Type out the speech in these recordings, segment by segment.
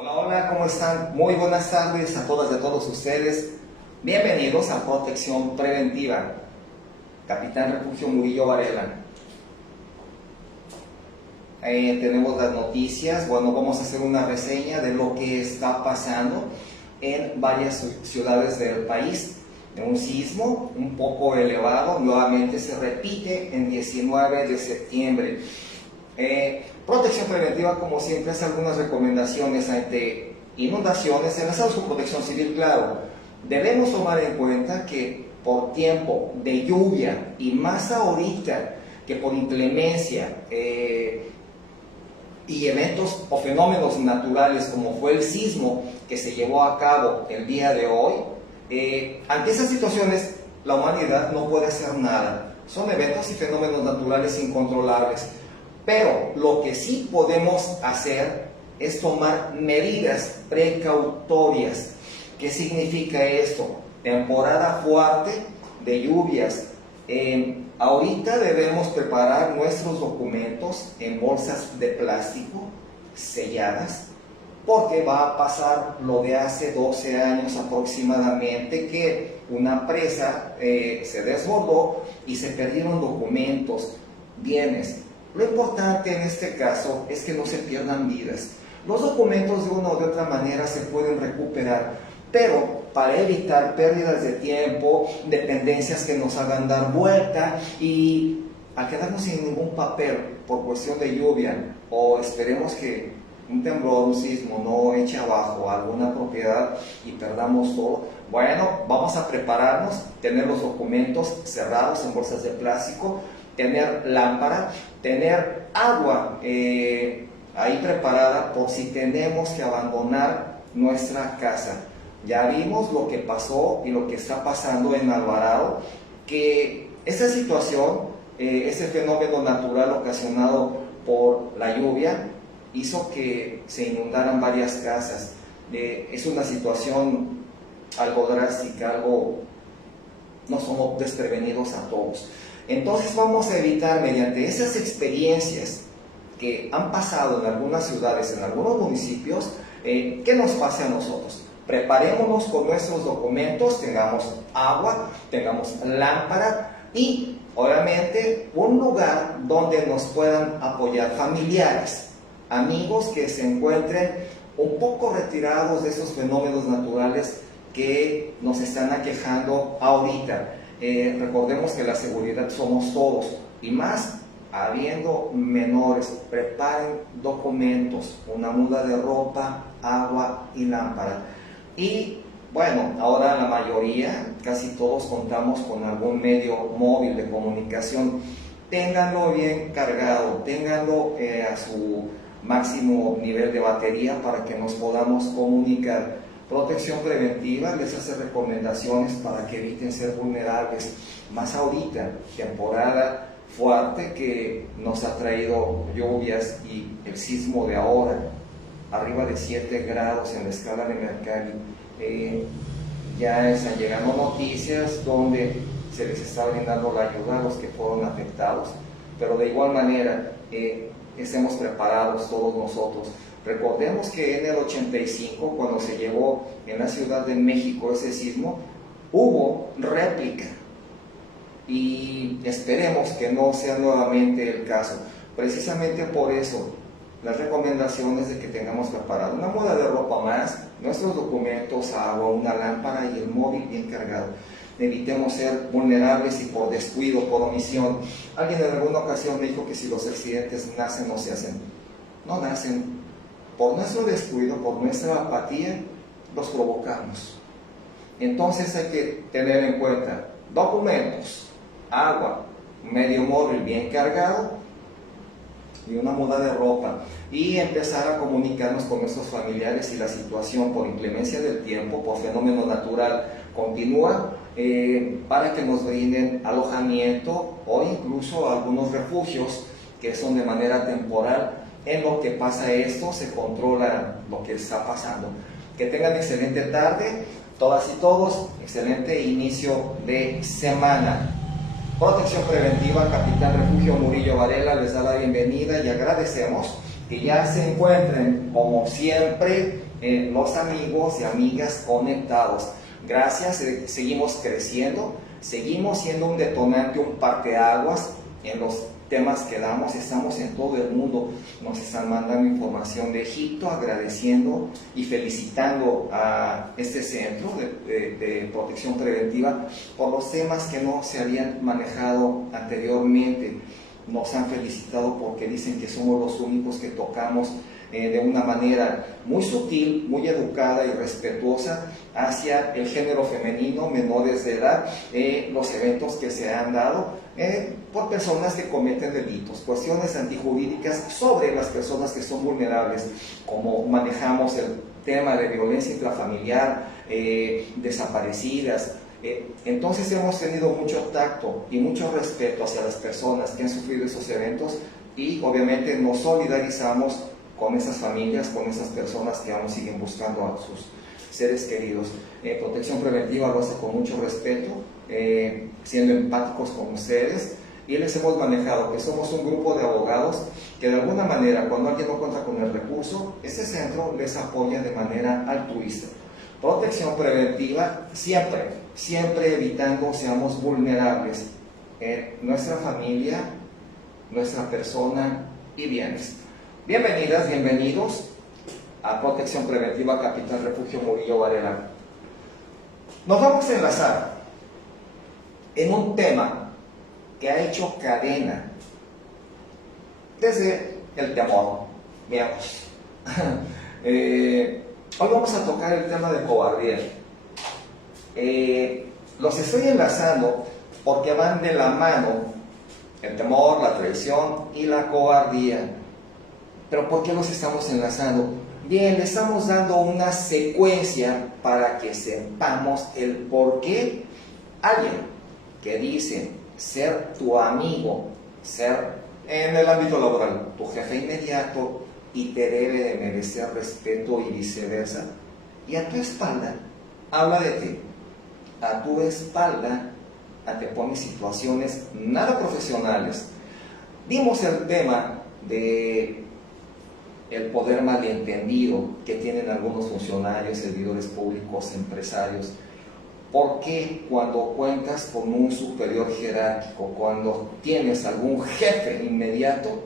Hola, hola, ¿cómo están? Muy buenas tardes a todas y a todos ustedes. Bienvenidos a Protección Preventiva. Capitán Refugio Murillo Varela. Tenemos las noticias. Bueno, vamos a hacer una reseña de lo que está pasando en varias ciudades del país. Un sismo un poco elevado, nuevamente se repite en 19 de septiembre. Protección preventiva, como siempre, hace algunas recomendaciones ante inundaciones enlazados con protección civil, claro. Debemos tomar en cuenta que por tiempo de lluvia, y más ahorita que por inclemencia y eventos o fenómenos naturales como fue el sismo que se llevó a cabo el día de hoy, ante esas situaciones la humanidad no puede hacer nada. Son eventos y fenómenos naturales incontrolables. Pero lo que sí podemos hacer es tomar medidas precautorias. ¿Qué significa esto? Temporada fuerte de lluvias. Ahorita debemos preparar nuestros documentos en bolsas de plástico selladas, porque va a pasar lo de hace 12 años aproximadamente, que una presa se desbordó y se perdieron documentos, bienes. Lo importante en este caso es que no se pierdan vidas. Los documentos de una u otra manera se pueden recuperar, pero para evitar pérdidas de tiempo, dependencias que nos hagan dar vuelta y a quedarnos sin ningún papel por cuestión de lluvia, o esperemos que un temblor, un sismo no eche abajo alguna propiedad y perdamos todo. Bueno, vamos a prepararnos, tener los documentos cerrados en bolsas de plástico, tener lámpara, tener agua ahí preparada por si tenemos que abandonar nuestra casa. Ya vimos lo que pasó y lo que está pasando en Alvarado, que esa situación, ese fenómeno natural ocasionado por la lluvia, hizo que se inundaran varias casas. Es una situación algo drástica, algo, no somos desprevenidos a todos. Entonces vamos a evitar, mediante esas experiencias que han pasado en algunas ciudades, en algunos municipios, que nos pase a nosotros. Preparémonos con nuestros documentos, tengamos agua, tengamos lámpara y obviamente un lugar donde nos puedan apoyar familiares, amigos que se encuentren un poco retirados de esos fenómenos naturales que nos están aquejando ahorita. Recordemos que la seguridad somos todos, y más habiendo menores. Preparen documentos, una muda de ropa, agua y lámpara. Y bueno, ahora la mayoría, casi todos contamos con algún medio móvil de comunicación. Ténganlo bien cargado, ténganlo a su máximo nivel de batería para que nos podamos comunicar. Protección preventiva les hace recomendaciones para que eviten ser vulnerables, más ahorita, temporada fuerte que nos ha traído lluvias y el sismo de ahora, arriba de 7 grados en la escala de Mercalli. Ya están llegando noticias donde se les está brindando la ayuda a los que fueron afectados, pero de igual manera estemos preparados todos nosotros. Recordemos que en el 85, cuando se llevó en la Ciudad de México ese sismo, hubo réplica, y esperemos que no sea nuevamente el caso. Precisamente por eso, las recomendaciones de que tengamos preparado una muda de ropa más, nuestros documentos, agua, una lámpara y el móvil bien cargado. Evitemos ser vulnerables y por descuido, por omisión. Alguien en alguna ocasión me dijo que si los accidentes nacen o se hacen. No nacen. Por nuestro descuido, por nuestra apatía, los provocamos. Entonces hay que tener en cuenta documentos, agua, medio móvil bien cargado y una muda de ropa, y empezar a comunicarnos con nuestros familiares si la situación por inclemencia del tiempo, por fenómeno natural, continúa, para que nos brinden alojamiento o incluso algunos refugios que son de manera temporal. En lo que pasa esto, se controla lo que está pasando. Que tengan excelente tarde, todas y todos, excelente inicio de semana. Protección Preventiva, Capitán Refugio Murillo Varela les da la bienvenida y agradecemos que ya se encuentren, como siempre, los amigos y amigas conectados. Gracias, seguimos creciendo, seguimos siendo un detonante, un parteaguas en los temas que damos. Estamos en todo el mundo, nos están mandando información de Egipto, agradeciendo y felicitando a este centro de protección preventiva por los temas que no se habían manejado anteriormente. Nos han felicitado porque dicen que somos los únicos que tocamos de una manera muy sutil, muy educada y respetuosa hacia el género femenino, menores de edad, los eventos que se han dado por personas que cometen delitos, cuestiones antijurídicas sobre las personas que son vulnerables, como manejamos el tema de violencia intrafamiliar, desaparecidas. Entonces hemos tenido mucho tacto y mucho respeto hacia las personas que han sufrido esos eventos y obviamente nos solidarizamos con esas familias, con esas personas que aún siguen buscando a sus seres queridos. Protección preventiva lo hace con mucho respeto, siendo empáticos con ustedes, y les hemos manejado que somos un grupo de abogados que de alguna manera, cuando alguien no cuenta con el recurso, ese centro les apoya de manera altruista. Protección preventiva siempre evitando seamos vulnerables en nuestra familia, nuestra persona y bienes. Bienvenidas, bienvenidos a Protección Preventiva Capital Refugio Murillo Varela. Nos vamos a enlazar en un tema que ha hecho cadena desde el temor. Veamos. Hoy vamos a tocar el tema de cobardía. Los estoy enlazando porque van de la mano el temor, la traición y la cobardía. ¿Pero por qué los estamos enlazando? Bien, le estamos dando una secuencia para que sepamos el por qué alguien que dice ser tu amigo, ser en el ámbito laboral tu jefe inmediato y te debe de merecer respeto y viceversa, y a tu espalda habla de ti, a tu espalda antepone situaciones nada profesionales. Vimos el tema de el poder malentendido que tienen algunos funcionarios, servidores públicos, empresarios. ¿Por qué cuando cuentas con un superior jerárquico, cuando tienes algún jefe inmediato,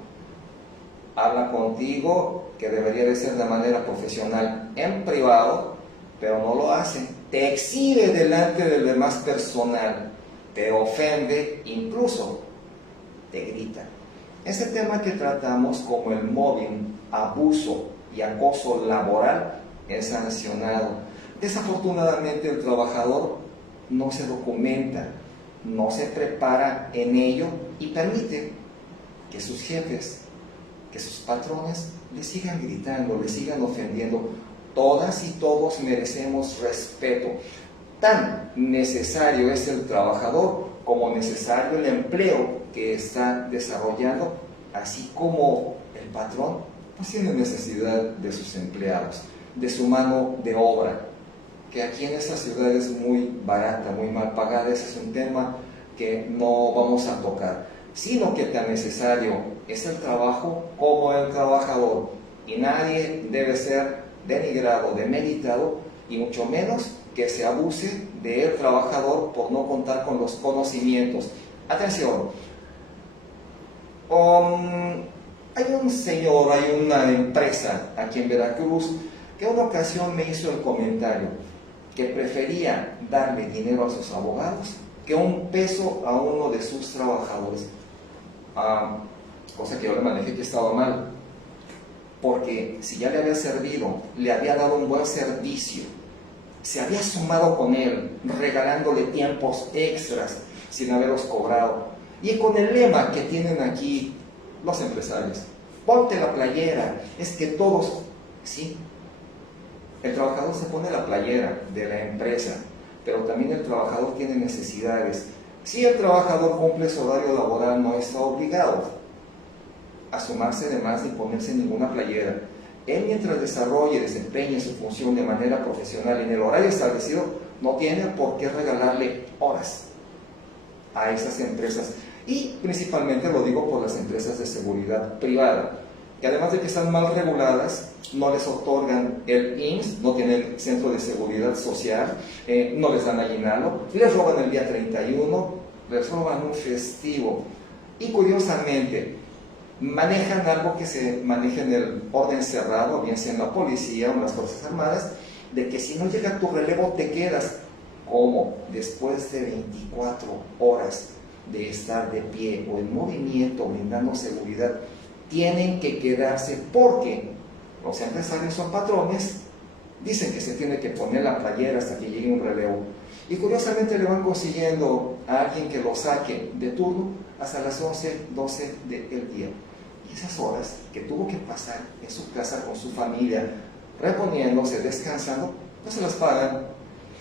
habla contigo que debería de ser de manera profesional en privado, pero no lo hace? Te exhibe delante del demás personal, te ofende, incluso te grita. Ese tema que tratamos como el mobbing, abuso y acoso laboral es sancionado. Desafortunadamente el trabajador no se documenta, no se prepara en ello y permite que sus jefes, que sus patrones le sigan gritando, le sigan ofendiendo. Todas y todos merecemos respeto. Tan necesario es el trabajador como necesario el empleo que está desarrollando, así como el patrón pues tiene necesidad de sus empleados, de su mano de obra, que aquí en esta ciudad es muy barata, muy mal pagada. Ese es un tema que no vamos a tocar, sino que tan necesario es el trabajo como el trabajador, y nadie debe ser denigrado, demeritado, y mucho menos que se abuse del trabajador por no contar con los conocimientos. Atención, hay un señor, hay una empresa aquí en Veracruz que en una ocasión me hizo el comentario que prefería darle dinero a sus abogados que un peso a uno de sus trabajadores. Cosa que yo le manejé que estaba mal, porque si ya le había servido, le había dado un buen servicio, se había sumado con él, regalándole tiempos extras sin haberlos cobrado, y con el lema que tienen aquí los empresarios: ponte la playera. Es que todos, sí, el trabajador se pone la playera de la empresa, pero también el trabajador tiene necesidades. Si el trabajador cumple su horario laboral, no está obligado a sumarse de más ni ponerse ninguna playera. Él, mientras desarrolle y desempeñe su función de manera profesional en el horario establecido, no tiene por qué regalarle horas a esas empresas. Y principalmente lo digo por las empresas de seguridad privada. que además de que están mal reguladas, no les otorgan el IMSS, no tienen centro de seguridad social, no les dan aguinaldo, les roban el día 31, les roban un festivo. Y curiosamente, manejan algo que se maneja en el orden cerrado, bien sea en la policía o en las Fuerzas Armadas, de que si no llega tu relevo te quedas. ¿Cómo? Después de 24 horas de estar de pie o en movimiento, brindando seguridad, tienen que quedarse porque los empresarios son patrones, dicen que se tiene que poner la playera hasta que llegue un relevo. Y curiosamente le van consiguiendo a alguien que lo saque de turno hasta las 11, 12 del día. Y esas horas que tuvo que pasar en su casa con su familia, reponiéndose, descansando, no se las pagan.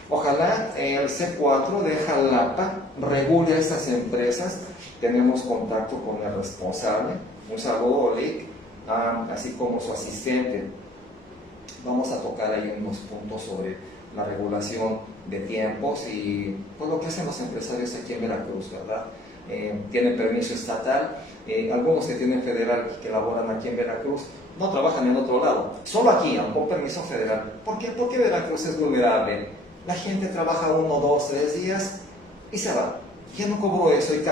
Ojalá el C4 de Jalapa regule a estas empresas. Tenemos contacto con el responsable. Un saludo, Lick, así como su asistente. Vamos a tocar ahí unos puntos sobre la regulación de tiempos y pues, lo que hacen los empresarios aquí en Veracruz, ¿verdad? Tienen permiso estatal, algunos que tienen federal que laboran aquí en Veracruz no trabajan en otro lado, solo aquí, con permiso federal. ¿Por qué? Porque Veracruz es vulnerable. La gente trabaja 1, 2, 3 días y se va. Ya no cobró eso y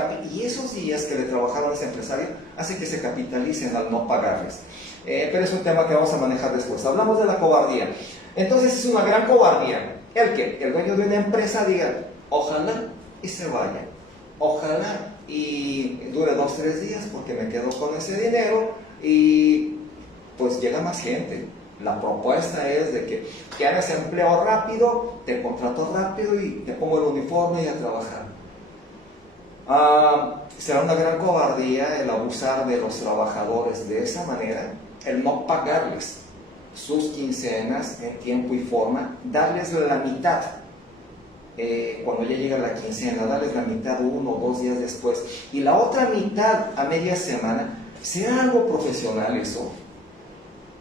esos días que le trabajaron a ese empresario hacen que se capitalicen al no pagarles. Pero es un tema que vamos a manejar después. Hablamos de la cobardía. Entonces es una gran cobardía el que el dueño de una empresa diga ojalá y se vaya, ojalá y dure 2, 3 días porque me quedo con ese dinero y pues llega más gente. La propuesta es de que hagas empleo rápido, te contrato rápido y te pongo el uniforme y a trabajar. Será una gran cobardía el abusar de los trabajadores de esa manera, el no pagarles sus quincenas en tiempo y forma, darles la mitad cuando ya llega la quincena, darles la mitad 1 o 2 días después y la otra mitad a media semana. ¿Será algo profesional eso?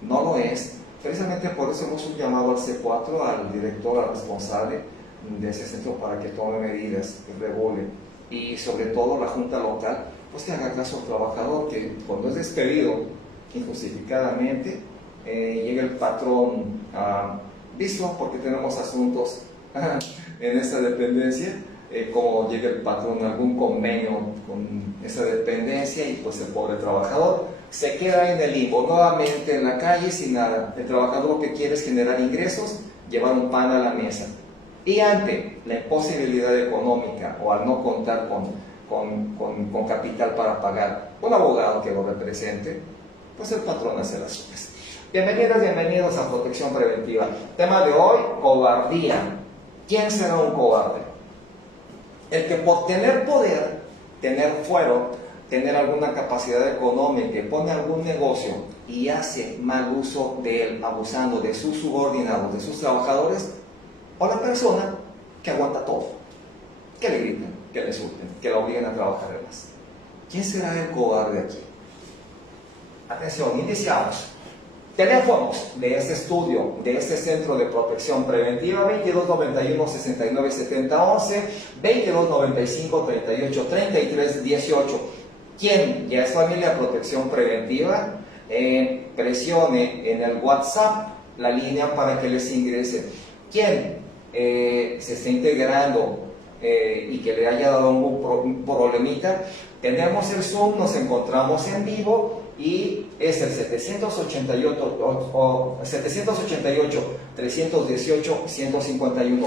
No lo es. Precisamente por eso hemos llamado al C4, al director, al responsable de ese centro para que tome medidas, que regule y sobre todo la junta local, pues que haga caso al trabajador, que cuando es despedido injustificadamente, llega el patrón visto, porque tenemos asuntos en esta dependencia, como llega el patrón a algún convenio con esa dependencia y pues el pobre trabajador se queda en el limbo, nuevamente en la calle sin nada. El trabajador lo que quiere es generar ingresos, llevar un pan a la mesa. Y ante la imposibilidad económica o al no contar con capital para pagar un abogado que lo represente, pues el patrón hace las suyas. Bienvenidas, bienvenidos a Protección Preventiva. Tema de hoy, cobardía. ¿Quién será un cobarde? El que por tener poder, tener fuero, tener alguna capacidad económica, pone algún negocio y hace mal uso de él, abusando de sus subordinados, de sus trabajadores, o la persona que aguanta todo, que le griten, que le insulten, que lo obliguen a trabajar de más. ¿Quién será el cobarde aquí? Atención, iniciamos. Teléfonos de este estudio, de este Centro de Protección Preventiva: 2291 69 70 11, 2295 38 33 18. ¿Quién ya es familia Protección Preventiva? Presione en el WhatsApp la línea para que les ingrese. ¿Quién se está integrando y que le haya dado un problemita? Tenemos el Zoom, nos encontramos en vivo y es el 788-318-151.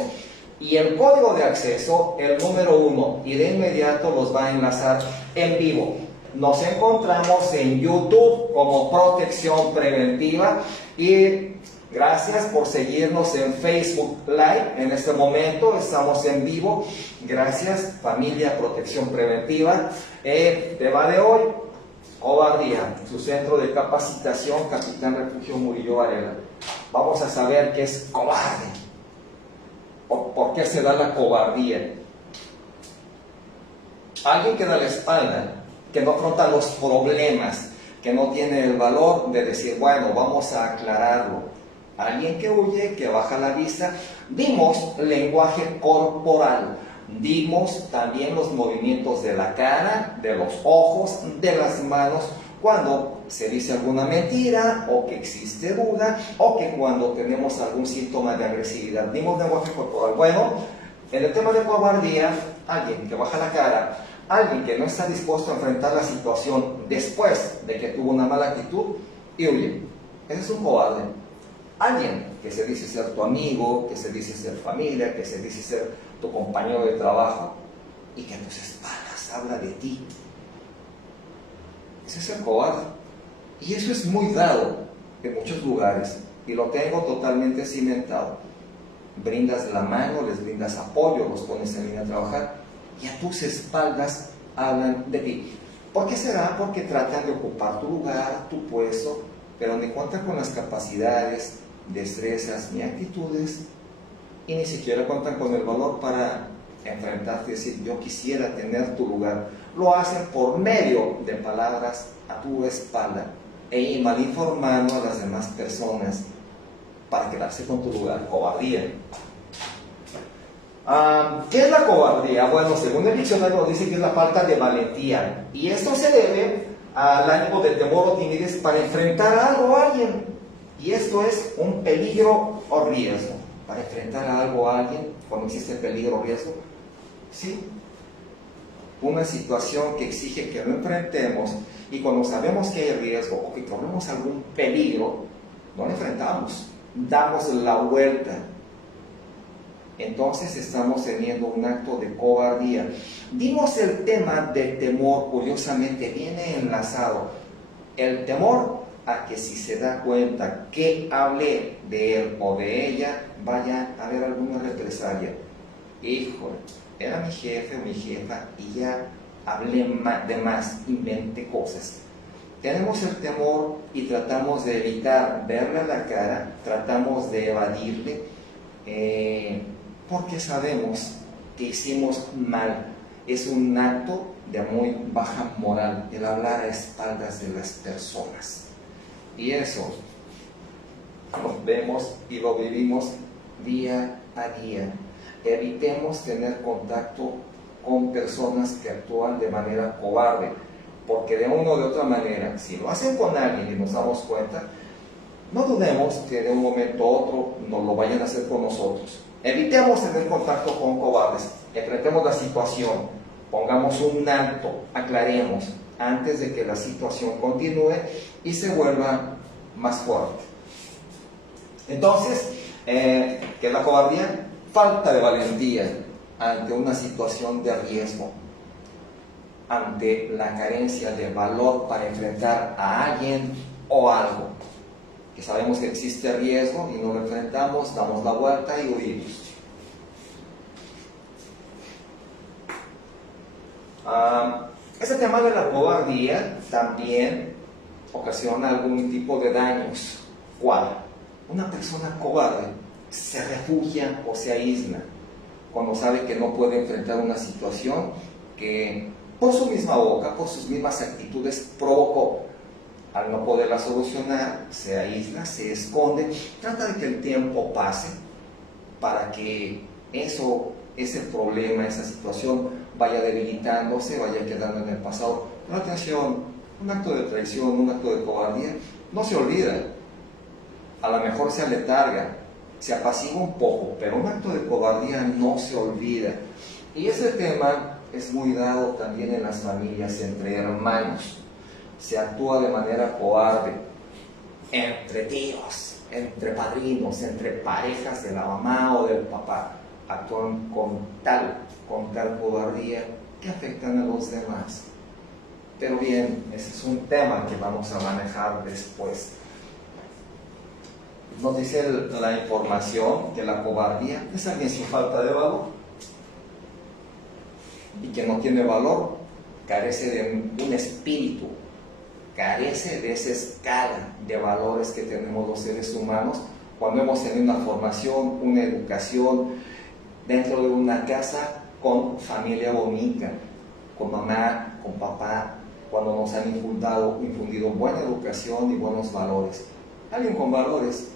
Y el código de acceso, el número 1, y de inmediato los va a enlazar en vivo. Nos encontramos en YouTube como Protección Preventiva y gracias por seguirnos en Facebook Live. En este momento estamos en vivo. Gracias, familia Protección Preventiva. Tema de hoy: cobardía. Su centro de capacitación, Capitán Refugio Murillo Varela. Vamos a saber qué es cobarde. ¿Por qué se da la cobardía? Alguien que da la espalda, que no afronta los problemas, que no tiene el valor de decir, bueno, vamos a aclararlo. Alguien que huye, que baja la vista. Dimos lenguaje corporal, dimos también los movimientos de la cara, de los ojos, de las manos, cuando se dice alguna mentira, o que existe duda, o que cuando tenemos algún síntoma de agresividad. Dimos lenguaje corporal. Bueno, en el tema de cobardía, alguien que baja la cara, alguien que no está dispuesto a enfrentar la situación después de que tuvo una mala actitud y huye. Ese es un cobarde. Alguien que se dice ser tu amigo, que se dice ser familia, que se dice ser tu compañero de trabajo y que a tus espaldas habla de ti. Ese es el cobarde. Y eso es muy dado en muchos lugares y lo tengo totalmente cimentado. Brindas la mano, les brindas apoyo, los pones en línea a trabajar y a tus espaldas hablan de ti. ¿Por qué será? Porque tratan de ocupar tu lugar, tu puesto, pero ni cuentan con las capacidades, destrezas ni actitudes y ni siquiera cuentan con el valor para enfrentarte y decir yo quisiera tener tu lugar. Lo hacen por medio de palabras a tu espalda e mal informando a las demás personas para quedarse con tu lugar. Cobardía. ¿Qué es la cobardía? Bueno, según el diccionario dice que es la falta de valentía y esto se debe al ánimo de temor o timidez para enfrentar a algo o a alguien, y esto es un peligro o riesgo. Para enfrentar a algo o a alguien cuando existe peligro o riesgo, sí, una situación que exige que lo enfrentemos, y cuando sabemos que hay riesgo o que corremos algún peligro, no lo enfrentamos, damos la vuelta. Entonces estamos teniendo un acto de cobardía. Dimos el tema del temor, curiosamente viene enlazado. El temor a que si se da cuenta que hablé de él o de ella, vaya a haber alguna represalia. Híjole, era mi jefe o mi jefa y ya hablé de más, inventé cosas. Tenemos el temor y tratamos de evitar verle a la cara, tratamos de evadirle, porque sabemos que hicimos mal. Es un acto de muy baja moral el hablar a espaldas de las personas. Y eso lo vemos y lo vivimos día a día. Evitemos tener contacto con personas que actúan de manera cobarde, porque de una o de otra manera, si lo hacen con alguien y nos damos cuenta, no dudemos que de un momento a otro nos lo vayan a hacer con nosotros. Evitemos tener contacto con cobardes, enfrentemos la situación, pongamos un alto, aclaremos antes de que la situación continúe y se vuelva más fuerte. Entonces, ¿qué es la cobardía? Falta de valentía ante una situación de riesgo, ante la carencia de valor para enfrentar a alguien o algo. Que sabemos que existe riesgo y no lo enfrentamos, damos la vuelta y huimos. Este tema de la cobardía también ocasiona algún tipo de daños. ¿Cuál? Una persona cobarde se refugia o se aísla cuando sabe que no puede enfrentar una situación que por su misma boca, por sus mismas actitudes provocó. Al no poderla solucionar, se aísla, se esconde, trata de que el tiempo pase para que ese problema, esa situación vaya debilitándose, vaya quedando en el pasado. Pero atención, un acto de traición, un acto de cobardía, no se olvida. A lo mejor se aletarga, se apacigua un poco, pero un acto de cobardía no se olvida. Y ese tema es muy dado también en las familias, entre hermanos. Se actúa de manera cobarde entre tíos, entre padrinos, entre parejas de la mamá o del papá. Actúan con tal cobardía que afectan a los demás. Pero bien, ese es un tema que vamos a manejar después. Nos dice la información que la cobardía es alguien sin falta de valor, y que no tiene valor carece de un espíritu, carece de esa escala de valores que tenemos los seres humanos cuando hemos tenido una formación, una educación dentro de una casa con familia bonita, con mamá, con papá, cuando nos han infundido buena educación y buenos valores. Alguien con valores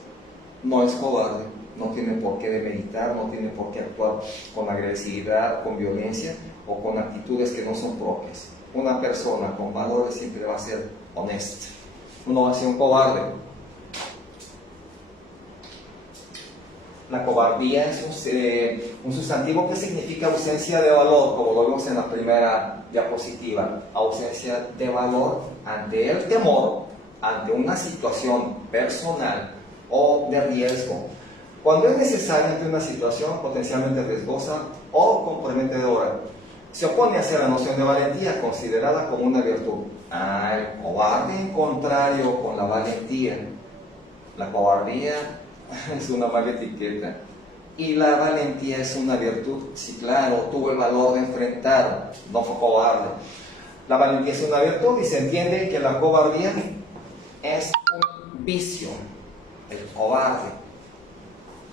no es cobarde, no tiene por qué demeritar, no tiene por qué actuar con agresividad, con violencia o con actitudes que no son propias. Una persona con valores siempre va a ser honest. Uno va a ser un cobarde. La cobardía es un sustantivo que significa ausencia de valor, como lo vimos en la primera diapositiva. Ausencia de valor ante el temor, ante una situación personal o de riesgo. Cuando es necesario ante una situación potencialmente riesgosa o comprometedora, se opone hacia la noción de valentía, considerada como una virtud. El cobarde en contrario con la valentía. La cobardía es una mala etiqueta. Y la valentía es una virtud. Sí, claro, tuvo el valor de enfrentar, no fue cobarde. La valentía es una virtud y se entiende que la cobardía es un vicio. El cobarde,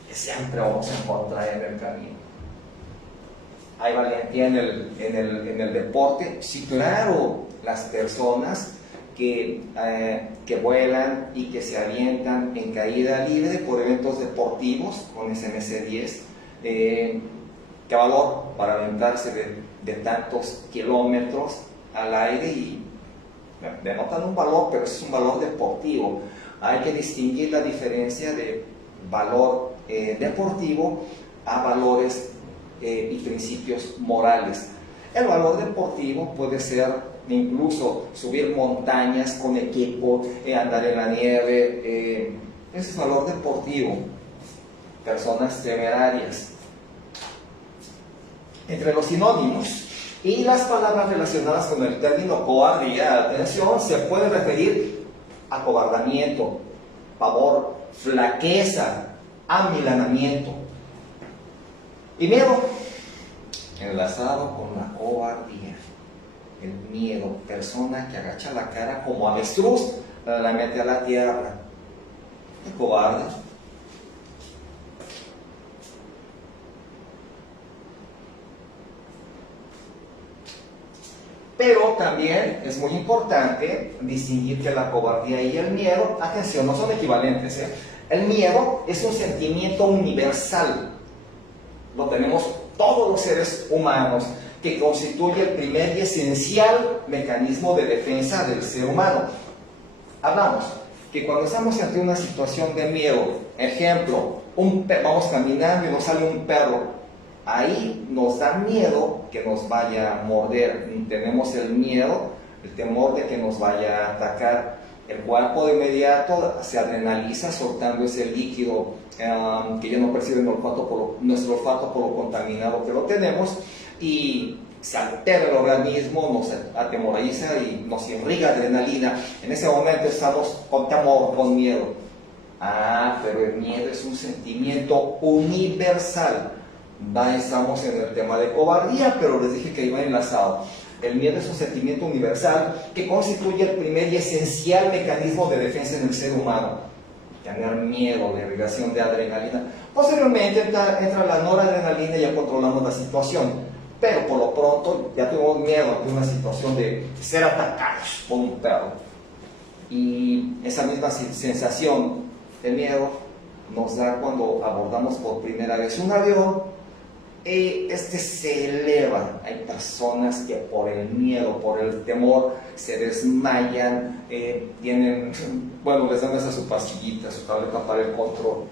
que siempre vamos a encontrar en el camino. ¿Hay valentía en el deporte? Sí, claro. Las personas que vuelan y que se avientan en caída libre por eventos deportivos con SMS-10, qué valor para aventarse de tantos kilómetros al aire y denotan un valor, pero es un valor deportivo. Hay que distinguir la diferencia de valor deportivo a valores y principios morales. El valor deportivo puede ser incluso subir montañas con equipo, andar en la nieve, ese es valor deportivo. Personas temerarias. Entre los sinónimos y las palabras relacionadas con el término cobardía, atención, se puede referir a acobardamiento, pavor, flaqueza, amilanamiento y miedo, enlazado con la cobardía. El miedo, persona que agacha la cara como avestruz, la mete a la tierra. El cobarde. Pero también es muy importante distinguir que la cobardía y el miedo, atención, no son equivalentes. El miedo es un sentimiento universal. Lo tenemos todos los seres humanos, que constituye el primer y esencial mecanismo de defensa del ser humano. Hablamos que cuando estamos ante una situación de miedo, ejemplo, vamos caminando y nos sale un perro, ahí nos da miedo que nos vaya a morder, tenemos el miedo, el temor de que nos vaya a atacar. El cuerpo de inmediato se adrenaliza soltando ese líquido que ya no percibe nuestro olfato por lo contaminado que lo tenemos, y se altera el organismo, nos atemoriza y nos irriga adrenalina. En ese momento estamos con temor, con miedo. Pero el miedo es un sentimiento universal. Estamos en el tema de cobardía, pero les dije que iba enlazado. El miedo es un sentimiento universal que constituye el primer y esencial mecanismo de defensa en el ser humano. Tener miedo, la irrigación de adrenalina. Posteriormente entra la noradrenalina y ya controlamos la situación. Pero por lo pronto ya tenemos miedo de una situación de ser atacados por un perro. Y esa misma sensación de miedo nos da cuando abordamos por primera vez un avión. Se eleva. Hay personas que por el miedo, por el temor, se desmayan, les dan esa su pastillita, su tableta para el control.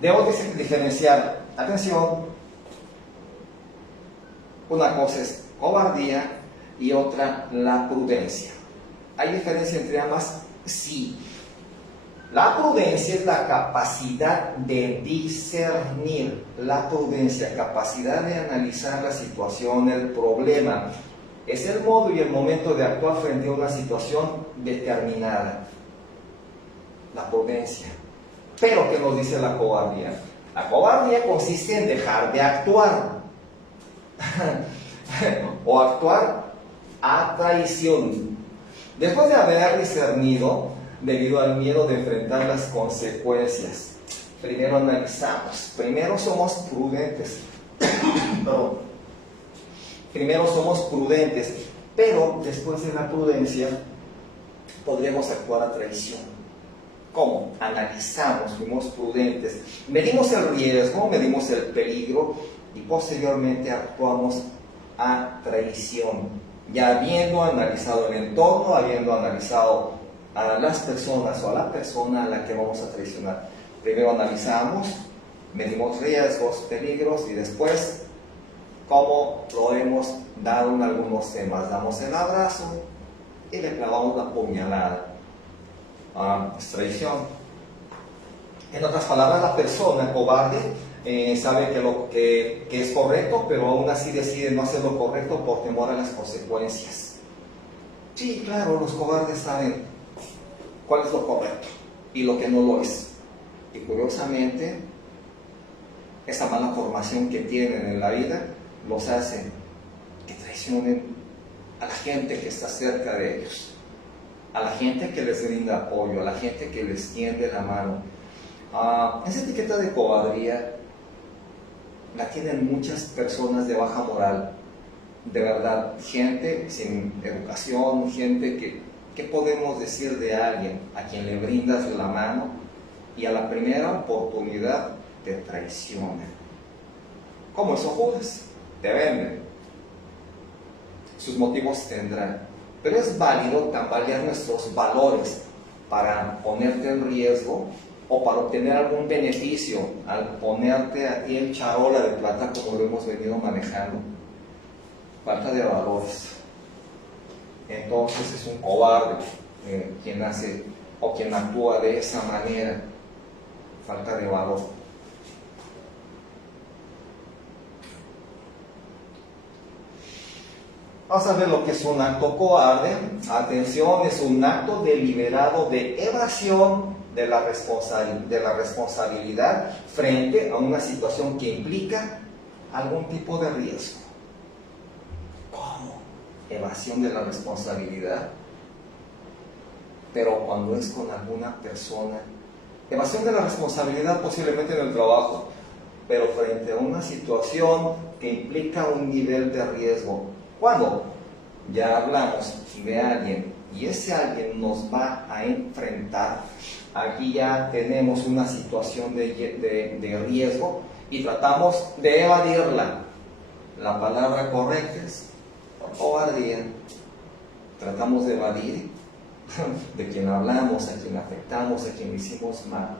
Debo diferenciar, atención, una cosa es cobardía y otra la prudencia. ¿Hay diferencia entre ambas? Sí. La prudencia es la capacidad de discernir, la prudencia, capacidad de analizar la situación, el problema. Es el modo y el momento de actuar frente a una situación determinada. La prudencia. Pero, ¿qué nos dice la cobardía? La cobardía consiste en dejar de actuar. O actuar a traición. Después de haber discernido, debido al miedo de enfrentar las consecuencias, primero analizamos, primero somos prudentes. Primero somos prudentes, pero después de la prudencia podremos actuar a traición. ¿Cómo? Analizamos, fuimos prudentes, medimos el riesgo, medimos el peligro y posteriormente actuamos a traición. Ya habiendo analizado el entorno, habiendo analizado a las personas o a la persona a la que vamos a traicionar. Primero analizamos, medimos riesgos, peligros y después, como lo hemos dado en algunos temas, damos el abrazo y le clavamos la puñalada. Es traición. En otras palabras, la persona cobarde sabe que es correcto, pero aún así decide no hacer lo correcto por temor a las consecuencias. Sí, claro, los cobardes saben cuál es lo correcto y lo que no lo es. Y curiosamente, esa mala formación que tienen en la vida los hace que traicionen a la gente que está cerca de ellos, a la gente que les brinda apoyo, a la gente que les tiende la mano. Esa etiqueta de cobardía la tienen muchas personas de baja moral, de verdad, gente sin educación, gente que, ¿qué podemos decir de alguien a quien le brindas la mano y a la primera oportunidad te traiciona? ¿Cómo eso Judas? Te vende. Sus motivos tendrán, pero es válido tambalear nuestros valores para ponerte en riesgo o para obtener algún beneficio al ponerte a ti en charola de plata como lo hemos venido manejando. Falta de valores. Entonces es un cobarde quien hace o quien actúa de esa manera. Falta de valor. Vamos a ver lo que es un acto cobarde. Atención, es un acto deliberado de evasión de la responsabilidad frente a una situación que implica algún tipo de riesgo. ¿Cómo? Evasión de la responsabilidad. Pero cuando es con alguna persona, evasión de la responsabilidad posiblemente en el trabajo, pero frente a una situación que implica un nivel de riesgo. Cuando ya hablamos de alguien y ese alguien nos va a enfrentar, aquí ya tenemos una situación de riesgo y tratamos de evadirla. La palabra correcta es cobardía. Tratamos de evadir de quien hablamos, a quien afectamos, a quien hicimos mal.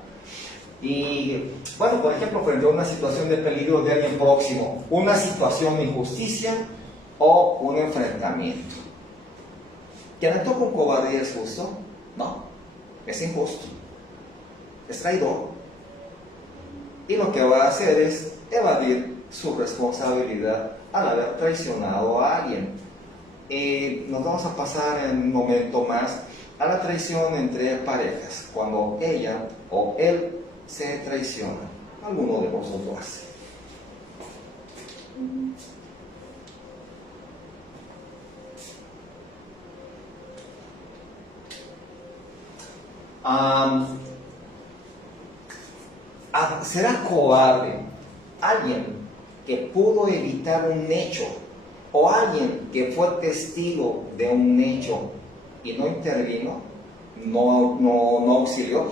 Y bueno, por ejemplo, frente a una situación de peligro de alguien próximo, una situación de injusticia o un enfrentamiento. ¿Quien actuó con cobardía es justo? No, es injusto, es traidor. Y lo que va a hacer es evadir su responsabilidad al haber traicionado a alguien. Nos vamos a pasar en un momento más a la traición entre parejas, cuando ella o él se traiciona. Alguno de vosotros lo hace. ¿Será cobarde alguien que pudo evitar un hecho o alguien que fue testigo de un hecho y no intervino, no auxilió?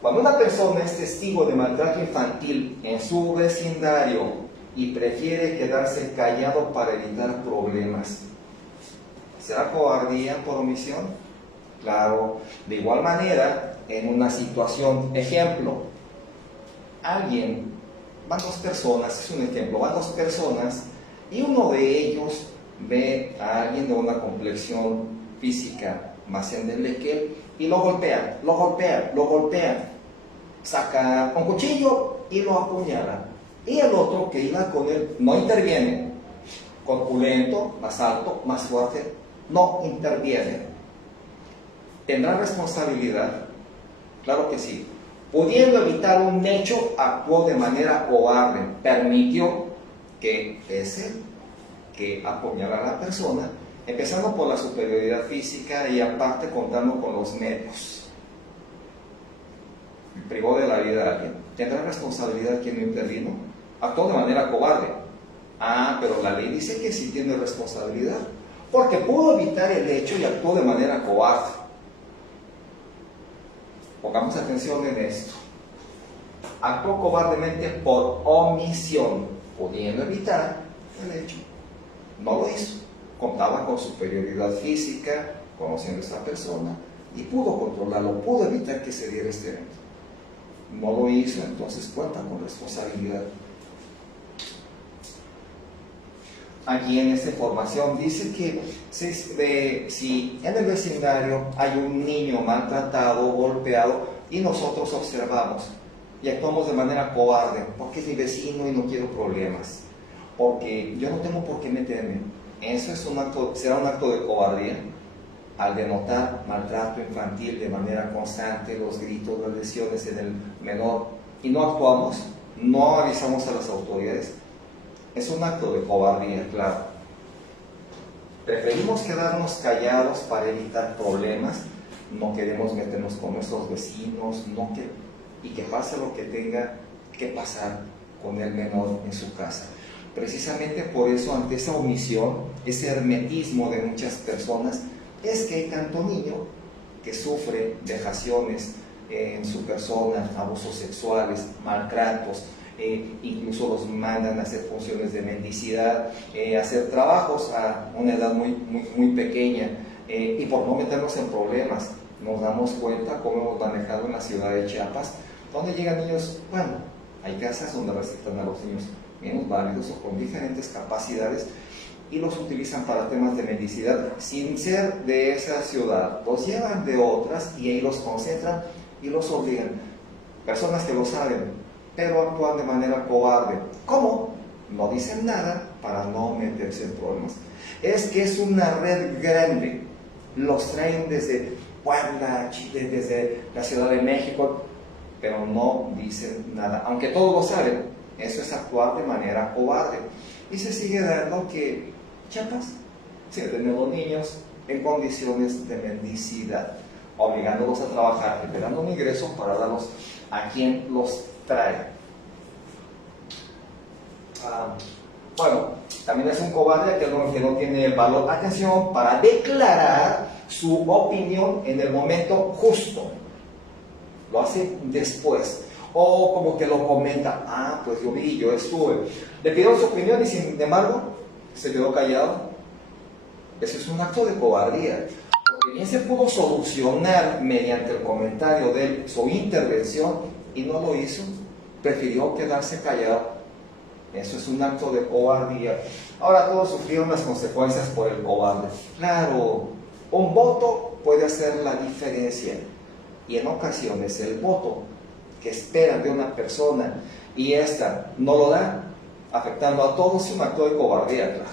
Cuando una persona es testigo de maltrato infantil en su vecindario y prefiere quedarse callado para evitar problemas, ¿será cobardía por omisión? Claro. De igual manera, en una situación, ejemplo, van dos personas, es un ejemplo, van dos personas y uno de ellos ve a alguien de una complexión física más endeble que él y lo golpea, saca un cuchillo y lo apuñala. Y el otro que iba con él no interviene, corpulento, más alto, más fuerte, no interviene. ¿Tendrá responsabilidad? Claro que sí. Pudiendo evitar un hecho, actuó de manera cobarde, permitió que ese que apuñalara a la persona, empezando por la superioridad física y aparte contando con los medios, privó de la vida a alguien. ¿Tendrá responsabilidad quien no intervino? Actuó de manera cobarde. Pero la ley dice que sí tiene responsabilidad, porque pudo evitar el hecho y actuó de manera cobarde. Pongamos atención en esto. Actuó cobardemente por omisión, pudiendo evitar el hecho. No lo hizo. contaba con superioridad física, conociendo a esta persona, y pudo controlarlo, pudo evitar que se diera este evento. No lo hizo, entonces cuenta con responsabilidad. Aquí en esta información dice que si en el vecindario hay un niño maltratado, golpeado, y nosotros observamos y actuamos de manera cobarde, porque es mi vecino y no quiero problemas, porque yo no tengo por qué meterme, eso es será un acto de cobardía. Al denotar maltrato infantil de manera constante, los gritos, las lesiones en el menor, y no actuamos, no avisamos a las autoridades, es un acto de cobardía, claro. Preferimos quedarnos callados para evitar problemas, no queremos meternos con nuestros vecinos, y que pase lo que tenga que pasar con el menor en su casa. Precisamente por eso, ante esa omisión, ese hermetismo de muchas personas, es que hay tanto niño que sufre vejaciones en su persona, abusos sexuales, maltratos, incluso los mandan a hacer funciones de mendicidad, hacer trabajos a una edad muy pequeña, y por no meternos en problemas, nos damos cuenta cómo hemos manejado en la ciudad de Chiapas, donde llegan niños, bueno, hay casas donde recetan a los niños menos válidos o con diferentes capacidades, y los utilizan para temas de mendicidad sin ser de esa ciudad, los llevan de otras y ahí los concentran y los obligan. Personas que lo saben, pero actúan de manera cobarde. ¿Cómo? No dicen nada para no meterse en problemas. Es que es una red grande, los traen desde Puebla, Chile, desde la Ciudad de México, pero no dicen nada, aunque todos lo saben. Eso es actuar de manera cobarde. Y se sigue dando que Chiapas sigue teniendo niños en condiciones de mendicidad, obligándolos a trabajar, generando un ingreso para darlos a quien los trae. Bueno, también es un cobarde que no tiene el valor, atención, para declarar su opinión en el momento justo. Lo hace después. O como que lo comenta, pues yo vi, yo estuve. Le pidieron su opinión y sin embargo se quedó callado. Eso es un acto de cobardía. Porque bien se pudo solucionar mediante el comentario de él, su intervención, y no lo hizo. Prefirió quedarse callado. Eso es un acto de cobardía. Ahora todos sufrieron las consecuencias por el cobarde. Claro, un voto puede hacer la diferencia. Y en ocasiones el voto que esperan de una persona y esta no lo da, afectando a todos, es un acto de cobardía, claro.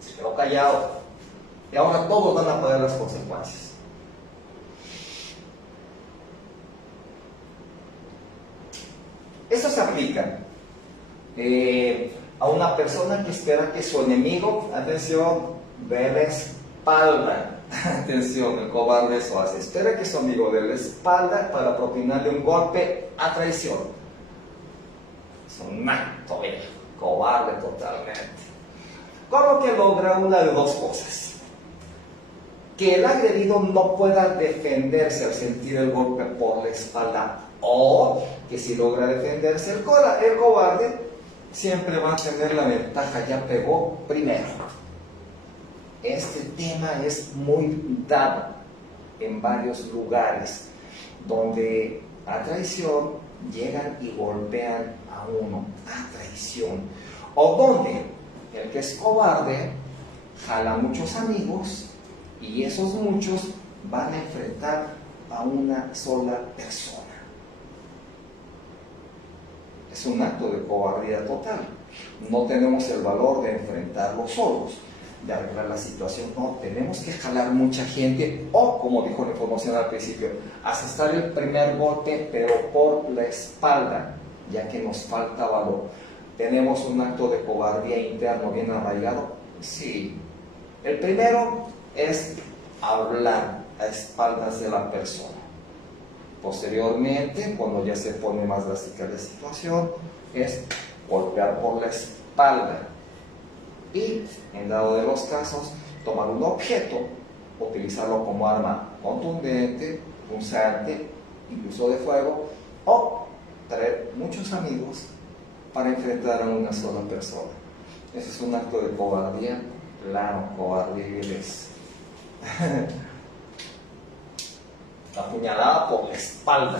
Se quedó callado y ahora todos van a pagar las consecuencias. Eso se aplica a una persona que espera que su enemigo, atención, dé la espalda. Atención, el cobarde eso hace. Espera que su amigo dé la espalda para propinarle un golpe a traición. Es un acto cobarde totalmente. Con lo que logra una de dos cosas: que el agredido no pueda defenderse al sentir el golpe por la espalda, o que si logra defenderse el cobarde siempre va a tener la ventaja, ya pegó primero. Este tema es muy dado en varios lugares donde a traición llegan y golpean a uno, a traición, o donde el que es cobarde jala muchos amigos y esos muchos van a enfrentar a una sola persona. Es un acto de cobardía total. No tenemos el valor de enfrentarlo solos, de arreglar la situación. No, tenemos que jalar mucha gente, o como dijo la información al principio, asestar el primer golpe pero por la espalda, ya que nos falta valor. ¿Tenemos un acto de cobardía interno bien arraigado? Sí. El primero es hablar a espaldas de la persona. Posteriormente, cuando ya se pone más drástica la situación, es golpear por la espalda. Y, en dado de los casos, tomar un objeto, utilizarlo como arma contundente, punzante, incluso de fuego, o traer muchos amigos para enfrentar a una sola persona. Ese es un acto de cobardía. Claro, cobardía eres. Apuñalada por la espalda.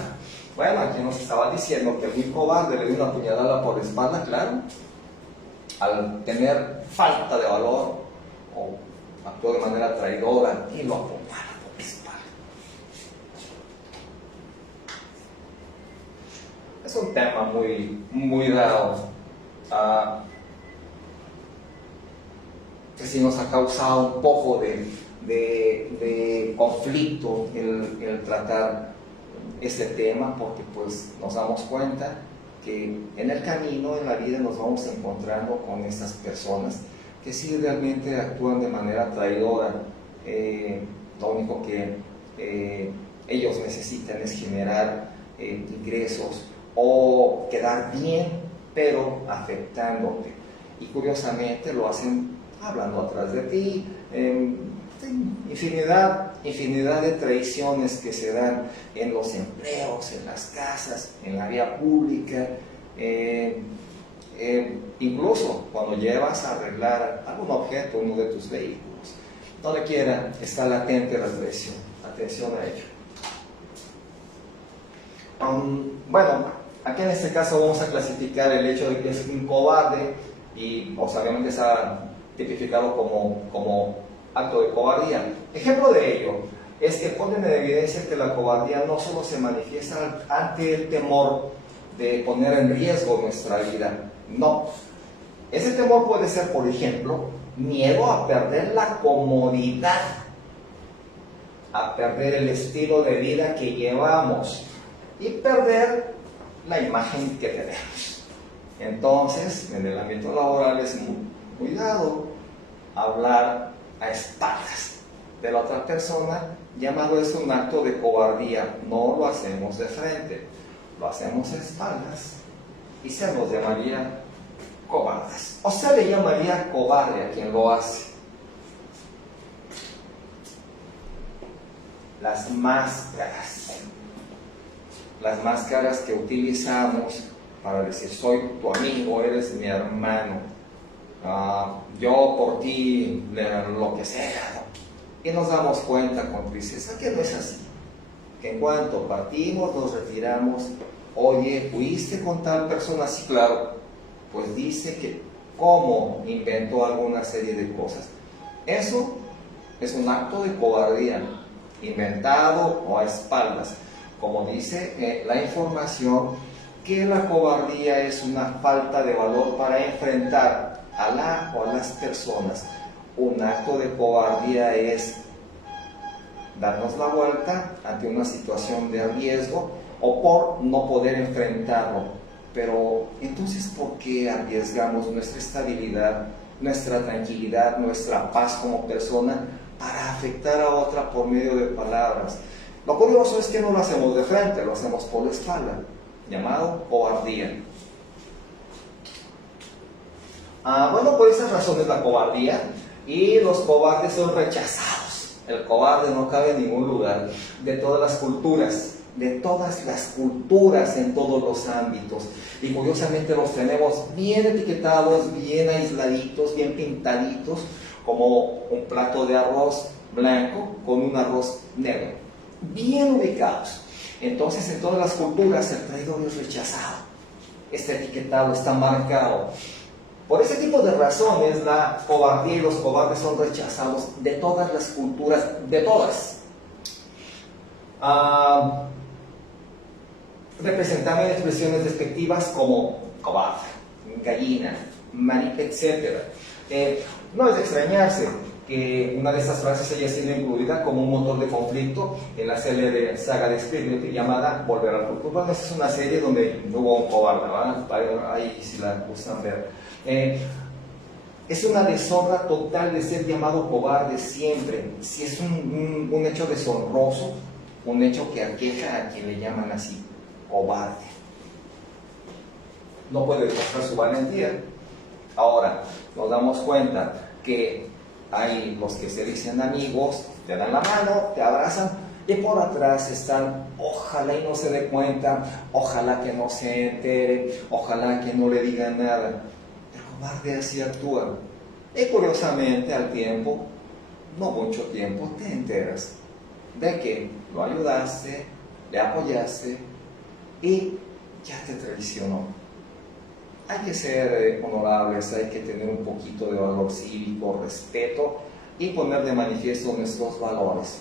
Bueno, aquí nos estaba diciendo que muy cobarde le dio una apuñalada por la espalda, claro. Al tener falta de valor o actuó de manera traidora y lo apuñala por la espalda. Es un tema muy dado, que sí nos ha causado un poco de conflicto el tratar este tema, porque pues nos damos cuenta que en el camino, en la vida, nos vamos encontrando con estas personas que sí realmente actúan de manera traidora. Lo único que ellos necesitan es generar ingresos o quedar bien, pero afectándote. Y curiosamente lo hacen hablando atrás de ti, infinidad de traiciones que se dan en los empleos, en las casas, en la vía pública, incluso cuando llevas a arreglar algún objeto, uno de tus vehículos. Donde quiera está latente la traición. Atención a ello. Bueno, aquí en este caso vamos a clasificar el hecho de que es un cobarde y obviamente está tipificado como acto de cobardía. Ejemplo de ello es que ponen en evidencia que la cobardía no solo se manifiesta ante el temor de poner en riesgo nuestra vida, no. Ese temor puede ser, por ejemplo, miedo a perder la comodidad, a perder el estilo de vida que llevamos y perder la imagen que tenemos. Entonces, en el ámbito laboral es muy cuidado hablar a espaldas de la otra persona, llamado es un acto de cobardía. No lo hacemos de frente, lo hacemos a espaldas y se nos llamaría cobardes, o se le llamaría cobarde a quien lo hace. Las máscaras que utilizamos para decir soy tu amigo, eres mi hermano, yo por ti lo que sea, ¿no? Y nos damos cuenta con tristeza que no es así, que en cuanto partimos, nos retiramos. Oye, ¿fuiste con tal persona? Sí, claro. Pues dice que cómo inventó alguna serie de cosas. Eso es un acto de cobardía, inventado o a espaldas. Como dice la información, que la cobardía es una falta de valor para enfrentar a la o a las personas. Un acto de cobardía es darnos la vuelta ante una situación de riesgo o por no poder enfrentarlo. Pero entonces, ¿por qué arriesgamos nuestra estabilidad, nuestra tranquilidad, nuestra paz como persona para afectar a otra por medio de palabras? Lo curioso es que no lo hacemos de frente, lo hacemos por la espalda, llamado cobardía. Bueno, por esas razones la cobardía, y los cobardes son rechazados. El cobarde no cabe en ningún lugar, de todas las culturas, en todos los ámbitos. Y curiosamente los tenemos bien etiquetados, bien aisladitos, bien pintaditos, como un plato de arroz blanco con un arroz negro, bien ubicados. Entonces, en todas las culturas el traidor es rechazado, está etiquetado, está marcado. Por ese tipo de razones, la cobardía y los cobardes son rechazados de todas las culturas, de todas. Representaban expresiones despectivas como cobarde, gallina, marica, etc. No es de extrañarse que una de estas frases haya sido incluida como un motor de conflicto en la célebre saga de Spielberg llamada Volver al Futuro. Bueno, esta es una serie donde no hubo un cobarde, ¿verdad? Ahí si la gustan ver. Es una deshonra total de ser llamado cobarde siempre. Si es un hecho deshonroso, un hecho que aqueja a quien le llaman así, cobarde. No puede demostrar su valentía. Ahora, nos damos cuenta que hay los que se dicen amigos, te dan la mano, te abrazan, y por atrás están, ojalá y no se dé cuenta, ojalá que no se entere, ojalá que no le digan nada. El cobardeas y actúan. Y curiosamente al tiempo, no mucho tiempo, te enteras de que lo ayudaste, le apoyaste y ya te traicionó. Hay que ser honorables, hay que tener un poquito de valor cívico, respeto y poner de manifiesto nuestros valores.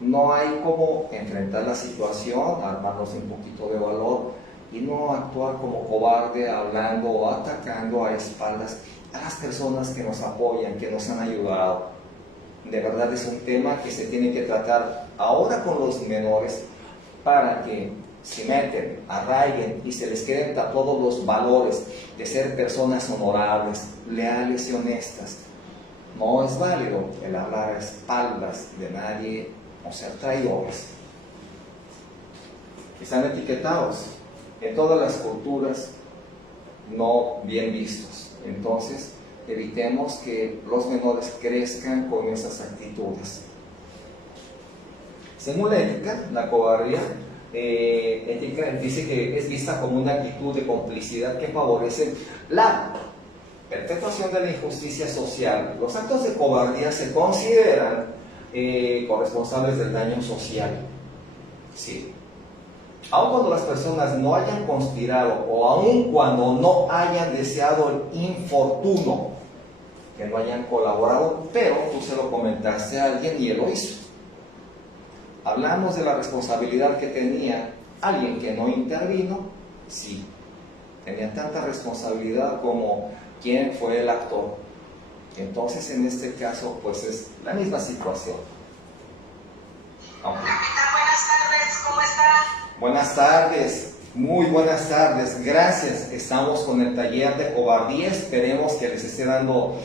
No hay como enfrentar la situación, armarnos un poquito de valor y no actuar como cobarde, hablando o atacando a espaldas a las personas que nos apoyan, que nos han ayudado. De verdad es un tema que se tiene que tratar ahora con los menores para que se meten, arraiguen y se les queden todos los valores de ser personas honorables, leales y honestas. No es válido el hablar a espaldas de nadie o ser traidores. Están etiquetados en todas las culturas no bien vistos. Entonces, evitemos que los menores crezcan con esas actitudes. Según la ética, la cobardía ética dice que es vista como una actitud de complicidad que favorece la perpetuación de la injusticia social. Los actos de cobardía se consideran corresponsables del daño social. Sí. Aun cuando las personas no hayan conspirado o aun cuando no hayan deseado el infortunio, que no hayan colaborado, pero tú se lo comentaste a alguien y él lo hizo. Hablamos de la responsabilidad que tenía alguien que no intervino, sí, tenía tanta responsabilidad como quien fue el actor. Entonces, en este caso, pues es la misma situación. Okay. Capitán, buenas tardes, ¿cómo está? Buenas tardes, muy buenas tardes, gracias. Estamos con el taller de cobardía, esperemos que les esté dando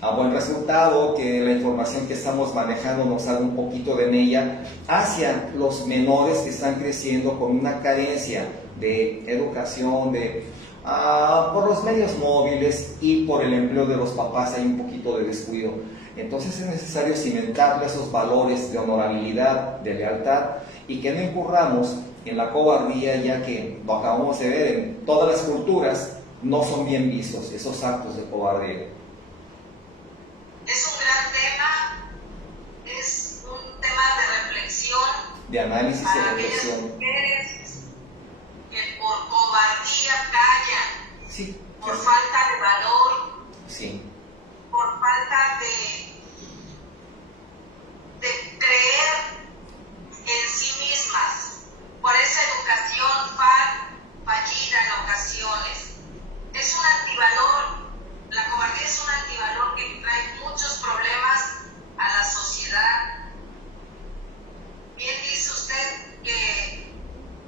a buen resultado, que la información que estamos manejando nos haga un poquito de mella hacia los menores que están creciendo con una carencia de educación, por los medios móviles y por el empleo de los papás hay un poquito de descuido. Entonces es necesario cimentarle esos valores de honorabilidad, de lealtad y que no incurramos en la cobardía, ya que lo acabamos de ver en todas las culturas, no son bien vistos esos actos de cobardía. Es un gran tema, es un tema de reflexión, de análisis y para reflexión. aquellas mujeres que por cobardía callan, Sí. por falta de valor, Sí. por falta de creer en sí mismas, por esa educación fallida en ocasiones. Es un antivalor, la cobardía es un antivalor que trae muchos problemas a la sociedad. Bien dice usted que